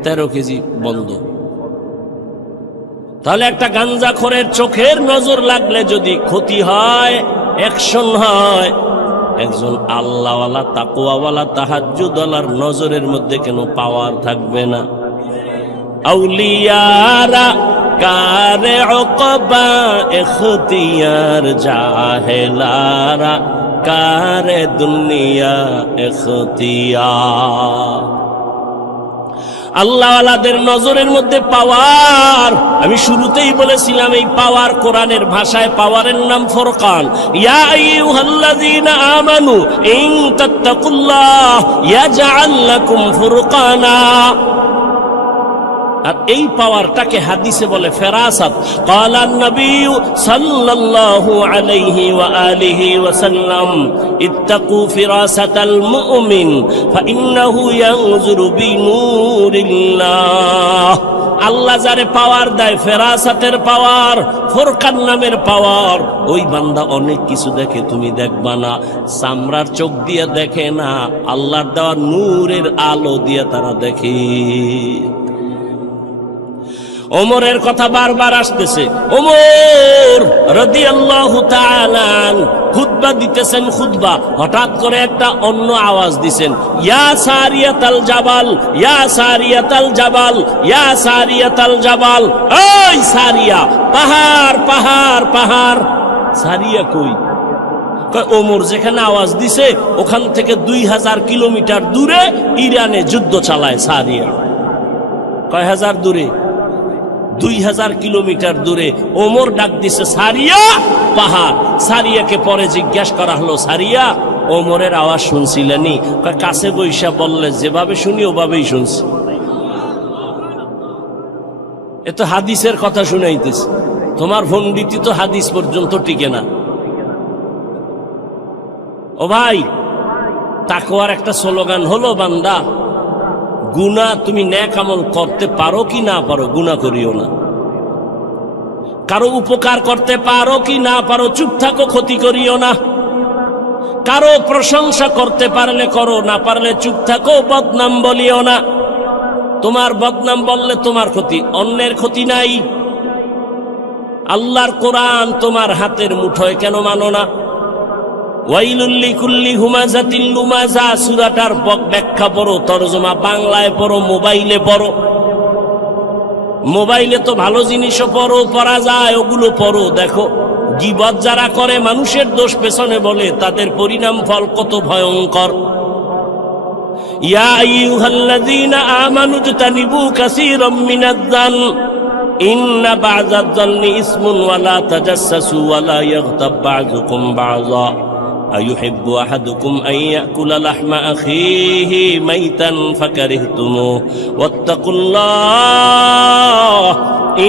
13 কেজি বন্ধ। তাহলে একটা গাঞ্জাখোরের চোখের নজর লাগলে যদি ক্ষতি হয়, অ্যাকশন হয়, একজন আল্লাহওয়ালা তাকওয়াওয়ালা তাহাজ্জুদওয়ালার নজরের মধ্যে কেন পাওয়ার থাকবে না? আউলিয়ারা কারে উকবা ইখতিয়ার, জাহেলারা কারে দুনিয়া ইখতিয়ার। আল্লাহওয়ালাদের নজরের মধ্যে পাওয়ার, আমি শুরুতেই বলেছিলাম এই পাওয়ার কোরআনের ভাষায় পাওয়ারের নাম ফুরকান। ইয়া আইয়ুহাল্লাযীনা আমানু ইন তাত্তাকুল্লাহ ইয়াজআল লাকুম ফুরকানা। আর এই পাওয়ারটাকে হাদিসে বলে ফেরাসাত। ক্বালান নবী সাল্লাল্লাহু আলাইহি ওয়া আলিহি ওয়া সাল্লাম ইত্তাকু ফিরাসাতাল মুমিন ফাইন্নাহু ইয়ানজুরু বিনূরিল্লাহ। আল্লাহ যারে পাওয়ার দেয়, ফেরাসাতের পাওয়ার, ফুরকান নামের পাওয়ার, ওই বান্দা অনেক কিছু দেখে, তুমি দেখবা না। চামড়ার চোখ দিয়ে দেখে না, আল্লাহর দেওয়া নূরের আলো দিয়ে তারা দেখে। ওমরের কথা বারবার আসতেছে। ওমর রাদিয়াল্লাহু তাআলা খুতবা দিতেছেন, খুতবা, হঠাৎ করে একটা অন্য আওয়াজ দিছেন, ইয়া সারিয়াতাল জাবাল, ইয়া সারিয়াতাল জাবাল, ইয়া সারিয়াতাল জাবাল। এই সারিয়া, পাহাড় পাহাড় পাহাড়। সারিয়া কই? ওমর যেখানে আওয়াজ দিছে ওখান থেকে 2000 কিলোমিটার দূরে ইরানে যুদ্ধ চালায় সারিয়া। কয় হাজার দূরে? 2000 কিলোমিটার দূরে। ওমর ডাক দিছে সারিয়া, পাহাড়। সারিয়াকে পরে জিজ্ঞাসা করা হলো, সারিয়া ওমরের আওয়াজ শুনছিলেনি? কাছে বৈশা বললে, যেভাবে শুনি ওভাবেই শুনছি। এ তো হাদিসের কথা শুনাইতেছে, তোমার পণ্ডিতি তো হাদিস পর্যন্ত টিকে না। ও ভাই, তাকওয়ার একটা স্লোগান হলো, বান্দা গুনাহ তুমি নেক আমল করতে পারো কি না পারো, গুনাহ করিও না। কারো উপকার করতে পারো কি না পারো, চুপ থাকো, ক্ষতি করিও না। কারো প্রশংসা করতে পারলে করো, না পারলে চুপ থাকো, বদনাম বলিও না। তোমার বদনাম বললে তোমার ক্ষতি, অন্যের ক্ষতি নাই। আল্লাহর কোরআন তোমার হাতের মুঠোয় কেন মানো না? ওয়াইলুল লিকুল্লি হুমাযাতিল লুমাযা, সূরাটার ব্যাখ্যা পড়ো, তরজমা বাংলায় পড়ো, মোবাইলে পড়ো। মোবাইলে তো ভালো জিনিসও পড়া যায়, ওগুলো পড়ো, দেখো গীবত যারা করে, মানুষের দোষ পেছনে বলে, তাদের পরিণাম ফল কত ভয়ঙ্কর। ইয়া আইয়ুহাল্লাযীনা আমানু ইজতানিবু কাসীরাম মিনাজ-যান ইন্না বা'যাজ-যান্নি ইসমুন ওয়া লা তাজাসসাসু ওয়া লা ইয়াগতাব বা'যুকুম বা'যা আইয়ুহিব্বু আহাদুকুম আন ইয়াকুলা লাহমা আখিহি মাইতান ফাকারিহতুমুহু ওয়াত্তাকুল্লাহ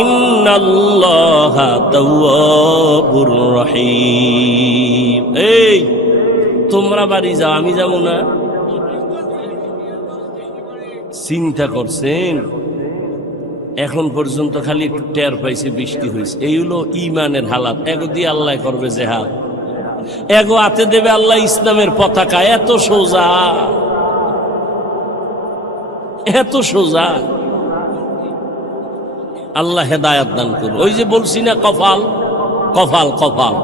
ইন্নাল্লাহা তাওয়াবুর রহিম। এই তোমরা বাড়ি যাও, আমি যাবো না। চিন্তা করছেন? এখন পর্যন্ত খালি একটু টের পাইছে বৃষ্টি হয়েছে। এই হলো ইমানের হালাত। এগো দিয়ে আল্লাহ করবে জেহাদ, এগো হাতে দেবে আল্লাহ ইসলামের পতাকা। এত সোজা, এত সোজা। আল্লাহ হেদায়াত দান করুন। ওই যে বলছি না, কপাল কপাল কপাল।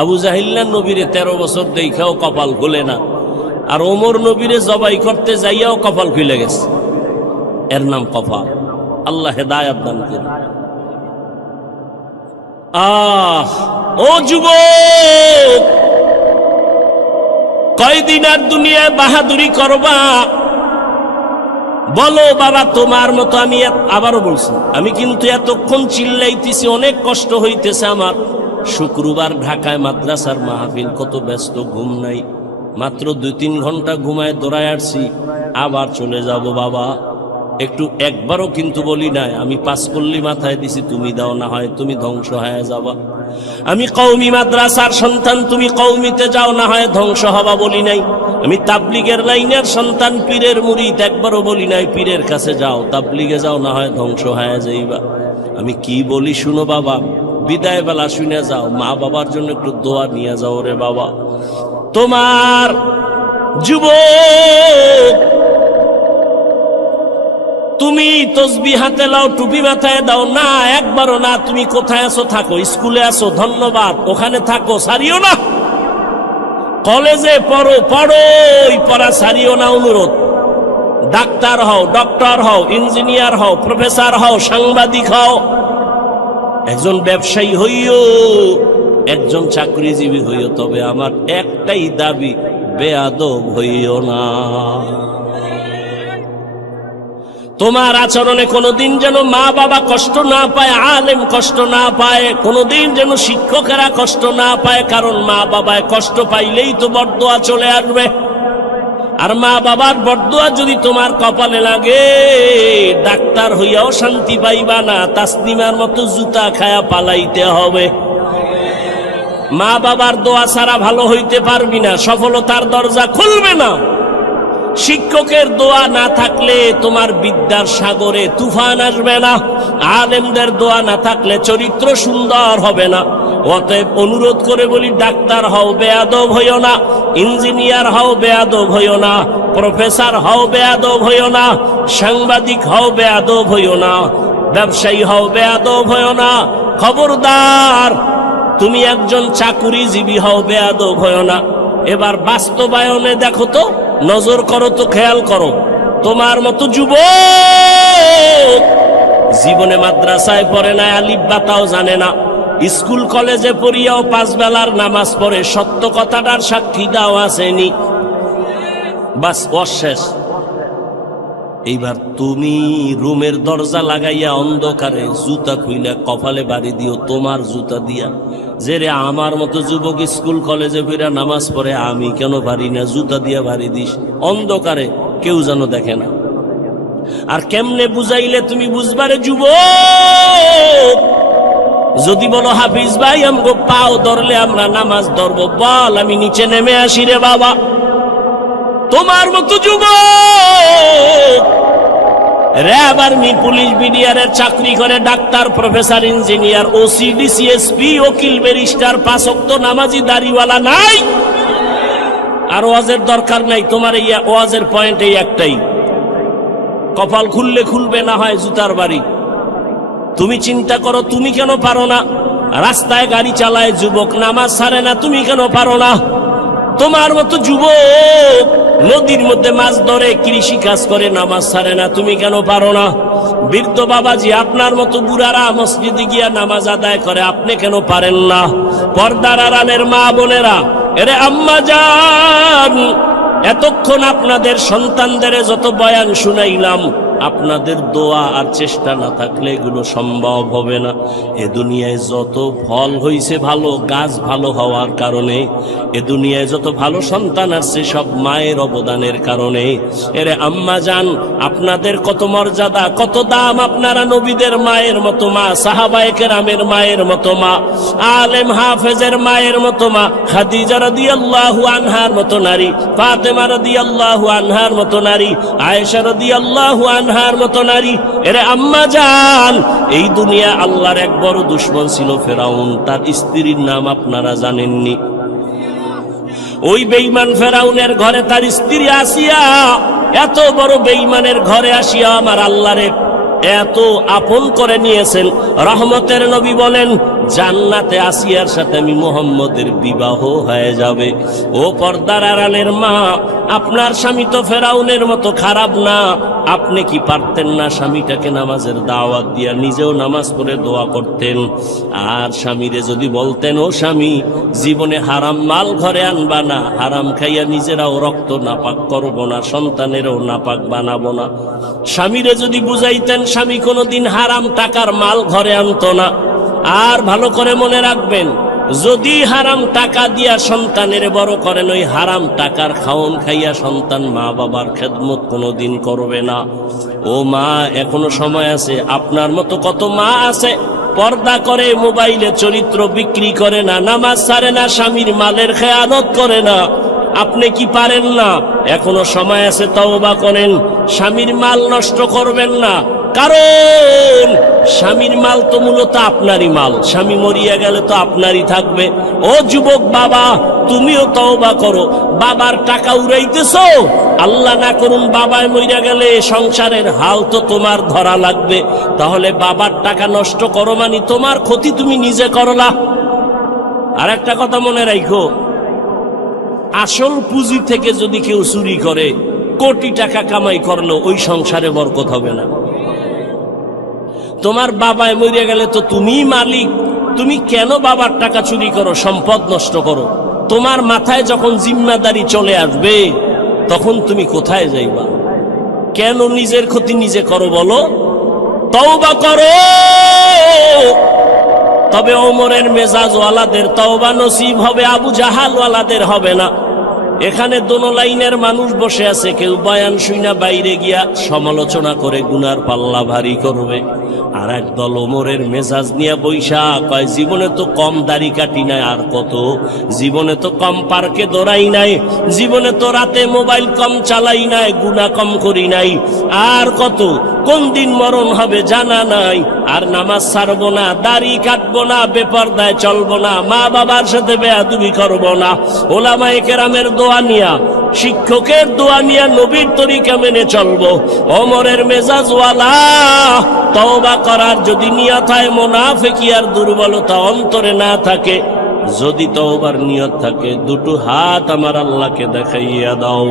আবু জাহিল্লা নবীরে 13 বছর দেখাও কপাল খুলে না, আর ওমর নবীরে জবাই করতে যাইয়াও কপাল খুলে গেছে। এর নাম কপাল। আল্লাহ হেদায়াত দান করুন। ও যুবক, কয়দিন আর দুনিয়ায় বাহাদুরি করবা? বলো বাবা, তোমার মতো আমি আবারও বলছি, আমি কিন্তু এতক্ষণ চিল্লাইতেছি, অনেক কষ্ট হইতেছে আমার। শুক্রবার ঢাকায় মাদ্রাসার মাহফিল, কত ব্যস্ত, ঘুম নাই। মাত্র 2-3 ঘন্টা ঘুমায় দৌড়ায় আসছি, আবার চলে যাব বাবা। একটু একবারও কিন্তু বলি নাই আমি 5 কল্লি মাথায় দিছি, তুমি দাও, না হয় তুমি ধ্বংস হয়ে যাবা। আমি কওমি মাদ্রাসার সন্তান, তুমি কওমিতে যাও, না হয় ধ্বংস হবা বলি নাই। আমি তাবলিগের লাইনের সন্তান, পীরের মুরিদ, একবারও বলি নাই পীরের কাছে যাও, তাবলিগে যাও, না হয় ধ্বংস হয়ে যাইবা। আমি কি বলি শুনো বাবা, বিদায় বেলা শুনে যাও, মা বাবার জন্য একটু দোয়া নিয়ে যাও রে বাবা। তোমার যুবক, তুমি তসবিহ হাতে লাও, টুপি মাথায় দাও না, একবারও না। তুমি কোথায় আছো থাকো, স্কুলে আছো ধন্যবাদ, ওখানে থাকো, সারিও না। কলেজে পড়ো, পড়ো, ওই পড়া সারিও না, অনুরোধ। ডাক্তার হও, ডক্টর হও, ইঞ্জিনিয়ার হও, প্রফেসর হও, সাংবাদিক হও, একজন ব্যবসায়ী হইও, একজন চাকরিজীবী হইও, তবে আমার একটাই দাবি, বেয়াদব হইও না। তোমার আচরণে কোনোদিন যেন মা বাবা কষ্ট না পায়, আলেম কষ্ট না পায়, কোনোদিন যেন শিক্ষকেরা কষ্ট না পায়। কারণ মা বাবায় কষ্ট পাইলেই তো বরদোয়া চলে আসবে, আর মা বাবার বরদোয়া যদি তোমার কপালে লাগে, ডাক্তার হইয়াও শান্তি পাইবা না, তাসলিমার মতো জুতা খায়া পালাইতে হবে। মা বাবার দোয়া ছাড়া ভালো হইতে পারবি না, সফলতার দরজা খুলবে না। শিক্ষকের দোয়া না থাকলে তোমার বিদ্যার সাগরে তুফান আসবে না। আলেমদের দোয়া না থাকলে চরিত্র সুন্দর হবে না। অতএব অনুরোধ করে বলি, ডাক্তার হও, বেয়াদব হইও না। ইঞ্জিনিয়ার হও, বেয়াদব হইও না। প্রফেসর হও, বেয়াদব হইও না। সাংবাদিক হও, বেয়াদব হইও না। ব্যবসায়ী হও, বেয়াদব হইও না। খবরদার, তুমি একজন চাকুরিজীবী হও, বেয়াদব হইও না। এবার বাস্তবায়নে দেখো তো, নজর করো তো, খেয়াল করো। তোমার মতো যুবক জীবনে মাদ্রাসায় পড়ে না, আলিফ বাতাও জানে না, স্কুল কলেজে পড়িয়াও 5 বেলার নামাজ পড়ে, সত্য কথাটার সাক্ষী দাও আসেনি, বাস অশেষ। এইবার তুমি রুমের দরজা লাগাইয়া অন্ধকারে জুতা খুইলা কপালে বাড়ি দিও, তোমার জুতা দিয়া, যে রে আমার মতো যুবক স্কুল কলেজে ফিরা নামাজ পড়ে, আমি কেন পারি না, জুতা দিয়া বাড়ি দিস অন্ধকারে, কেউ যেন দেখে না। আর কেমনে বুঝাইলে তুমি বুঝবারে যুবক? যদি বলো হাফিজ ভাই আমগো পাও ধরলে আমরা নামাজ ধরবো, বল আমি নিচে নেমে আসি রে বাবা। তোমার মতো যুবক র্যাব, আর্মি, পুলিশ, বিডিআরের চাকরি করে, doctor, professor, engineer, OC, DC, SP, উকিল, ব্যারিস্টার, 5 ওয়াক্ত নামাজি, দাড়িওয়ালা নাই। আর ওয়াজের দরকার নাই তোমার, এই ওয়াজের পয়েন্ট এই একটাই, কপাল খুললে খুলবে, না হয় জুতার বাড়ি। তুমি চিন্তা করো, তুমি কেন পারো না? রাস্তায় গাড়ি চালায় যুবক, নামাজ ছাড়ে না, তুমি কেন পারো না? তোমার মতো যুবক নদীর মধ্যে মাছ ধরে, কৃষি কাজ করে, নামাজ ছাড়ে না, তুমি কেন পারো না? বৃদ্ধ বাবাজি, আপনার মতো বুড়ারা মসজিদে গিয়া নামাজ আদায় করে, আপনি কেন পারেন না? পর্দার আড়ালের মা বোনেরা, এরে আম্মা জান, এতক্ষণ আপনাদের সন্তানদের যত বয়ান শুনাইলাম, আপনাদের দোয়া আর চেষ্টা না থাকলে এগুলো সম্ভব হবে না। এ দুনিয়ায় যত ফল হইছে ভালো, গাছ ভালো হওয়ার কারণে। এ দুনিয়ায় যত ভালো সন্তান আসছে সব মায়ের অবদানের কারণে। এরে আম্মা জান, আপনাদের কত মর্যাদা, কত দাম। আপনারা নবীদের মায়ের মতো মা, সাহাবায়ে কেরামের মায়ের মতো মা, আলেম হাফেজের মায়ের মতো মা, খাদিজা রাদিয়াল্লাহু আনহার মতো নারী, ফাতেমা রাদিয়াল্লাহু আনহার মতো নারী, আয়েশা রাদিয়াল্লাহু আনহার মতো নারী। এরে আম্মা জান, এই দুনিয়া আল্লাহর এক বড় দুশমন ছিল ফেরাউন। তার স্ত্রীর নাম আপনারা জানেননি? ওই বেঈমান ফেরাউনের ঘরে তার স্ত্রী আসিয়া, এত বড় বেঈমানের ঘরে আসিয়া আমার আল্লাহরে এত আপন করে নিয়েছেন। রহমতের নবী বলেন, জান্নাতে আসিয়ার সাথে আমি মুহাম্মদের বিবাহ হয়ে যাবে। ও পর্দার আড়ালের মা, আপনার স্বামী তো ফেরাউনের মতো খারাপ না। আপনি কি পারতেন না স্বামীটাকে নামাজের দাওয়াত দিয়া নিজেও নামাজ পড়ে দোয়া করতেন? আর স্বামীরে যদি বলতেন, ও স্বামী, জীবনে হারাম মাল ঘরে আনবা না, হারাম খাইয়া নিজেরাও রক্ত নাপাক করবো না, সন্তানেরও নাপাক বানাবো না। স্বামীরে যদি বুঝাইতেন, স্বামী কোনোদিন হারাম টাকার মাল ঘরে আনতো না। আর ভালো করে মনে রাখবেন, যদি হারাম টাকা দিয়া সন্তানের বড় করেন, ওই হারাম টাকার খাওন খাইয়া সন্তান মা বাবার খেদমত কোনোদিন করবে না। ও মা, এখনো সময় আছে। আপনার মতো কত মা আছে পর্দা করে, মোবাইলে চরিত্র বিক্রি করে না, নামাজ ছাড়ে না, স্বামীর মালের খেয়ানত করে না। আপনি কি পারেন না? এখনো সময় আছে, তওবা করেন। স্বামীর মাল নষ্ট করবেন না, কারণ স্বামীর মাল তো মূলত আপনারই মাল। স্বামী মরিয়া গেলে তো আপনারই থাকবে। ও যুবক বাবা, তুমিও তওবা করো। বাবার টাকা উড়াইতেছো, আল্লাহ না করুন বাবায় মরিয়া গেলে সংসারের হাল তো তোমার ধরা লাগবে। তাহলে বাবার টাকা নষ্ট করো মানে তোমার ক্ষতি তুমি নিজে করলা। আর একটা কথা মনে রাখো, আসল পুঁজি থেকে যদি কেউ চুরি করে, কোটি টাকা কামাই করলো, ওই সংসারে বরকত হবে না। তোমার বাবায় মরে গেলে তো তুমিই মালিক। তুমি কেন বাবার টাকা চুরি করো, সম্পদ নষ্ট করো? তোমার মাথায় যখন জিম্মাদারি চলে আসবে, তখন তুমি কোথায় যাইবা? কেন নিজের ক্ষতি নিজে করো বলো? তওবা করো। তবে ওমরের মেজাজ ওয়ালাদের তওবা নসিব হবে, আবু জাহাল ওয়ালাদের হবে না। এখানে দোনো লাইনের মানুষ বসে আছে, কেউ বয়ান শুইনা বাইরে গিয়া সমালোচনা করে গুনার পাল্লা ভারী করবে, আর একদল ওমরের মেজাজ নিয়ে বৈশা কয়, জীবনে তো কম দাড়ি কাটি নাই, আর কত, জীবনে তো কম পার্কে দৌড়াই নাই, জীবনে তো রাতে মোবাইল কম চালাই নাই, গুনাহ কম করি নাই, আর কত, কোন দিন মরণ হবে জানা নাই, আর নামাজ ছাড়বো না, দাড়ি কাটবো না, বেপরদায় চলবো না, মা বাবার সাথে বেয়াদবি করবো না, ওলামায়ে কেরামের দোয়া নিয়া, শিক্ষকের দোয়া নিয়া নবীর তরিকা মেনে চলবো। ওমরের মেজাজ ওয়ালা তওবা করার যদি নিয়ত হয়, মুনাফিকি আর দুর্বলতা অন্তরে না থাকে, যদি তওবার নিয়ত থাকে, দুটো হাত আমার আল্লাহকে দেখাইয়া দাও।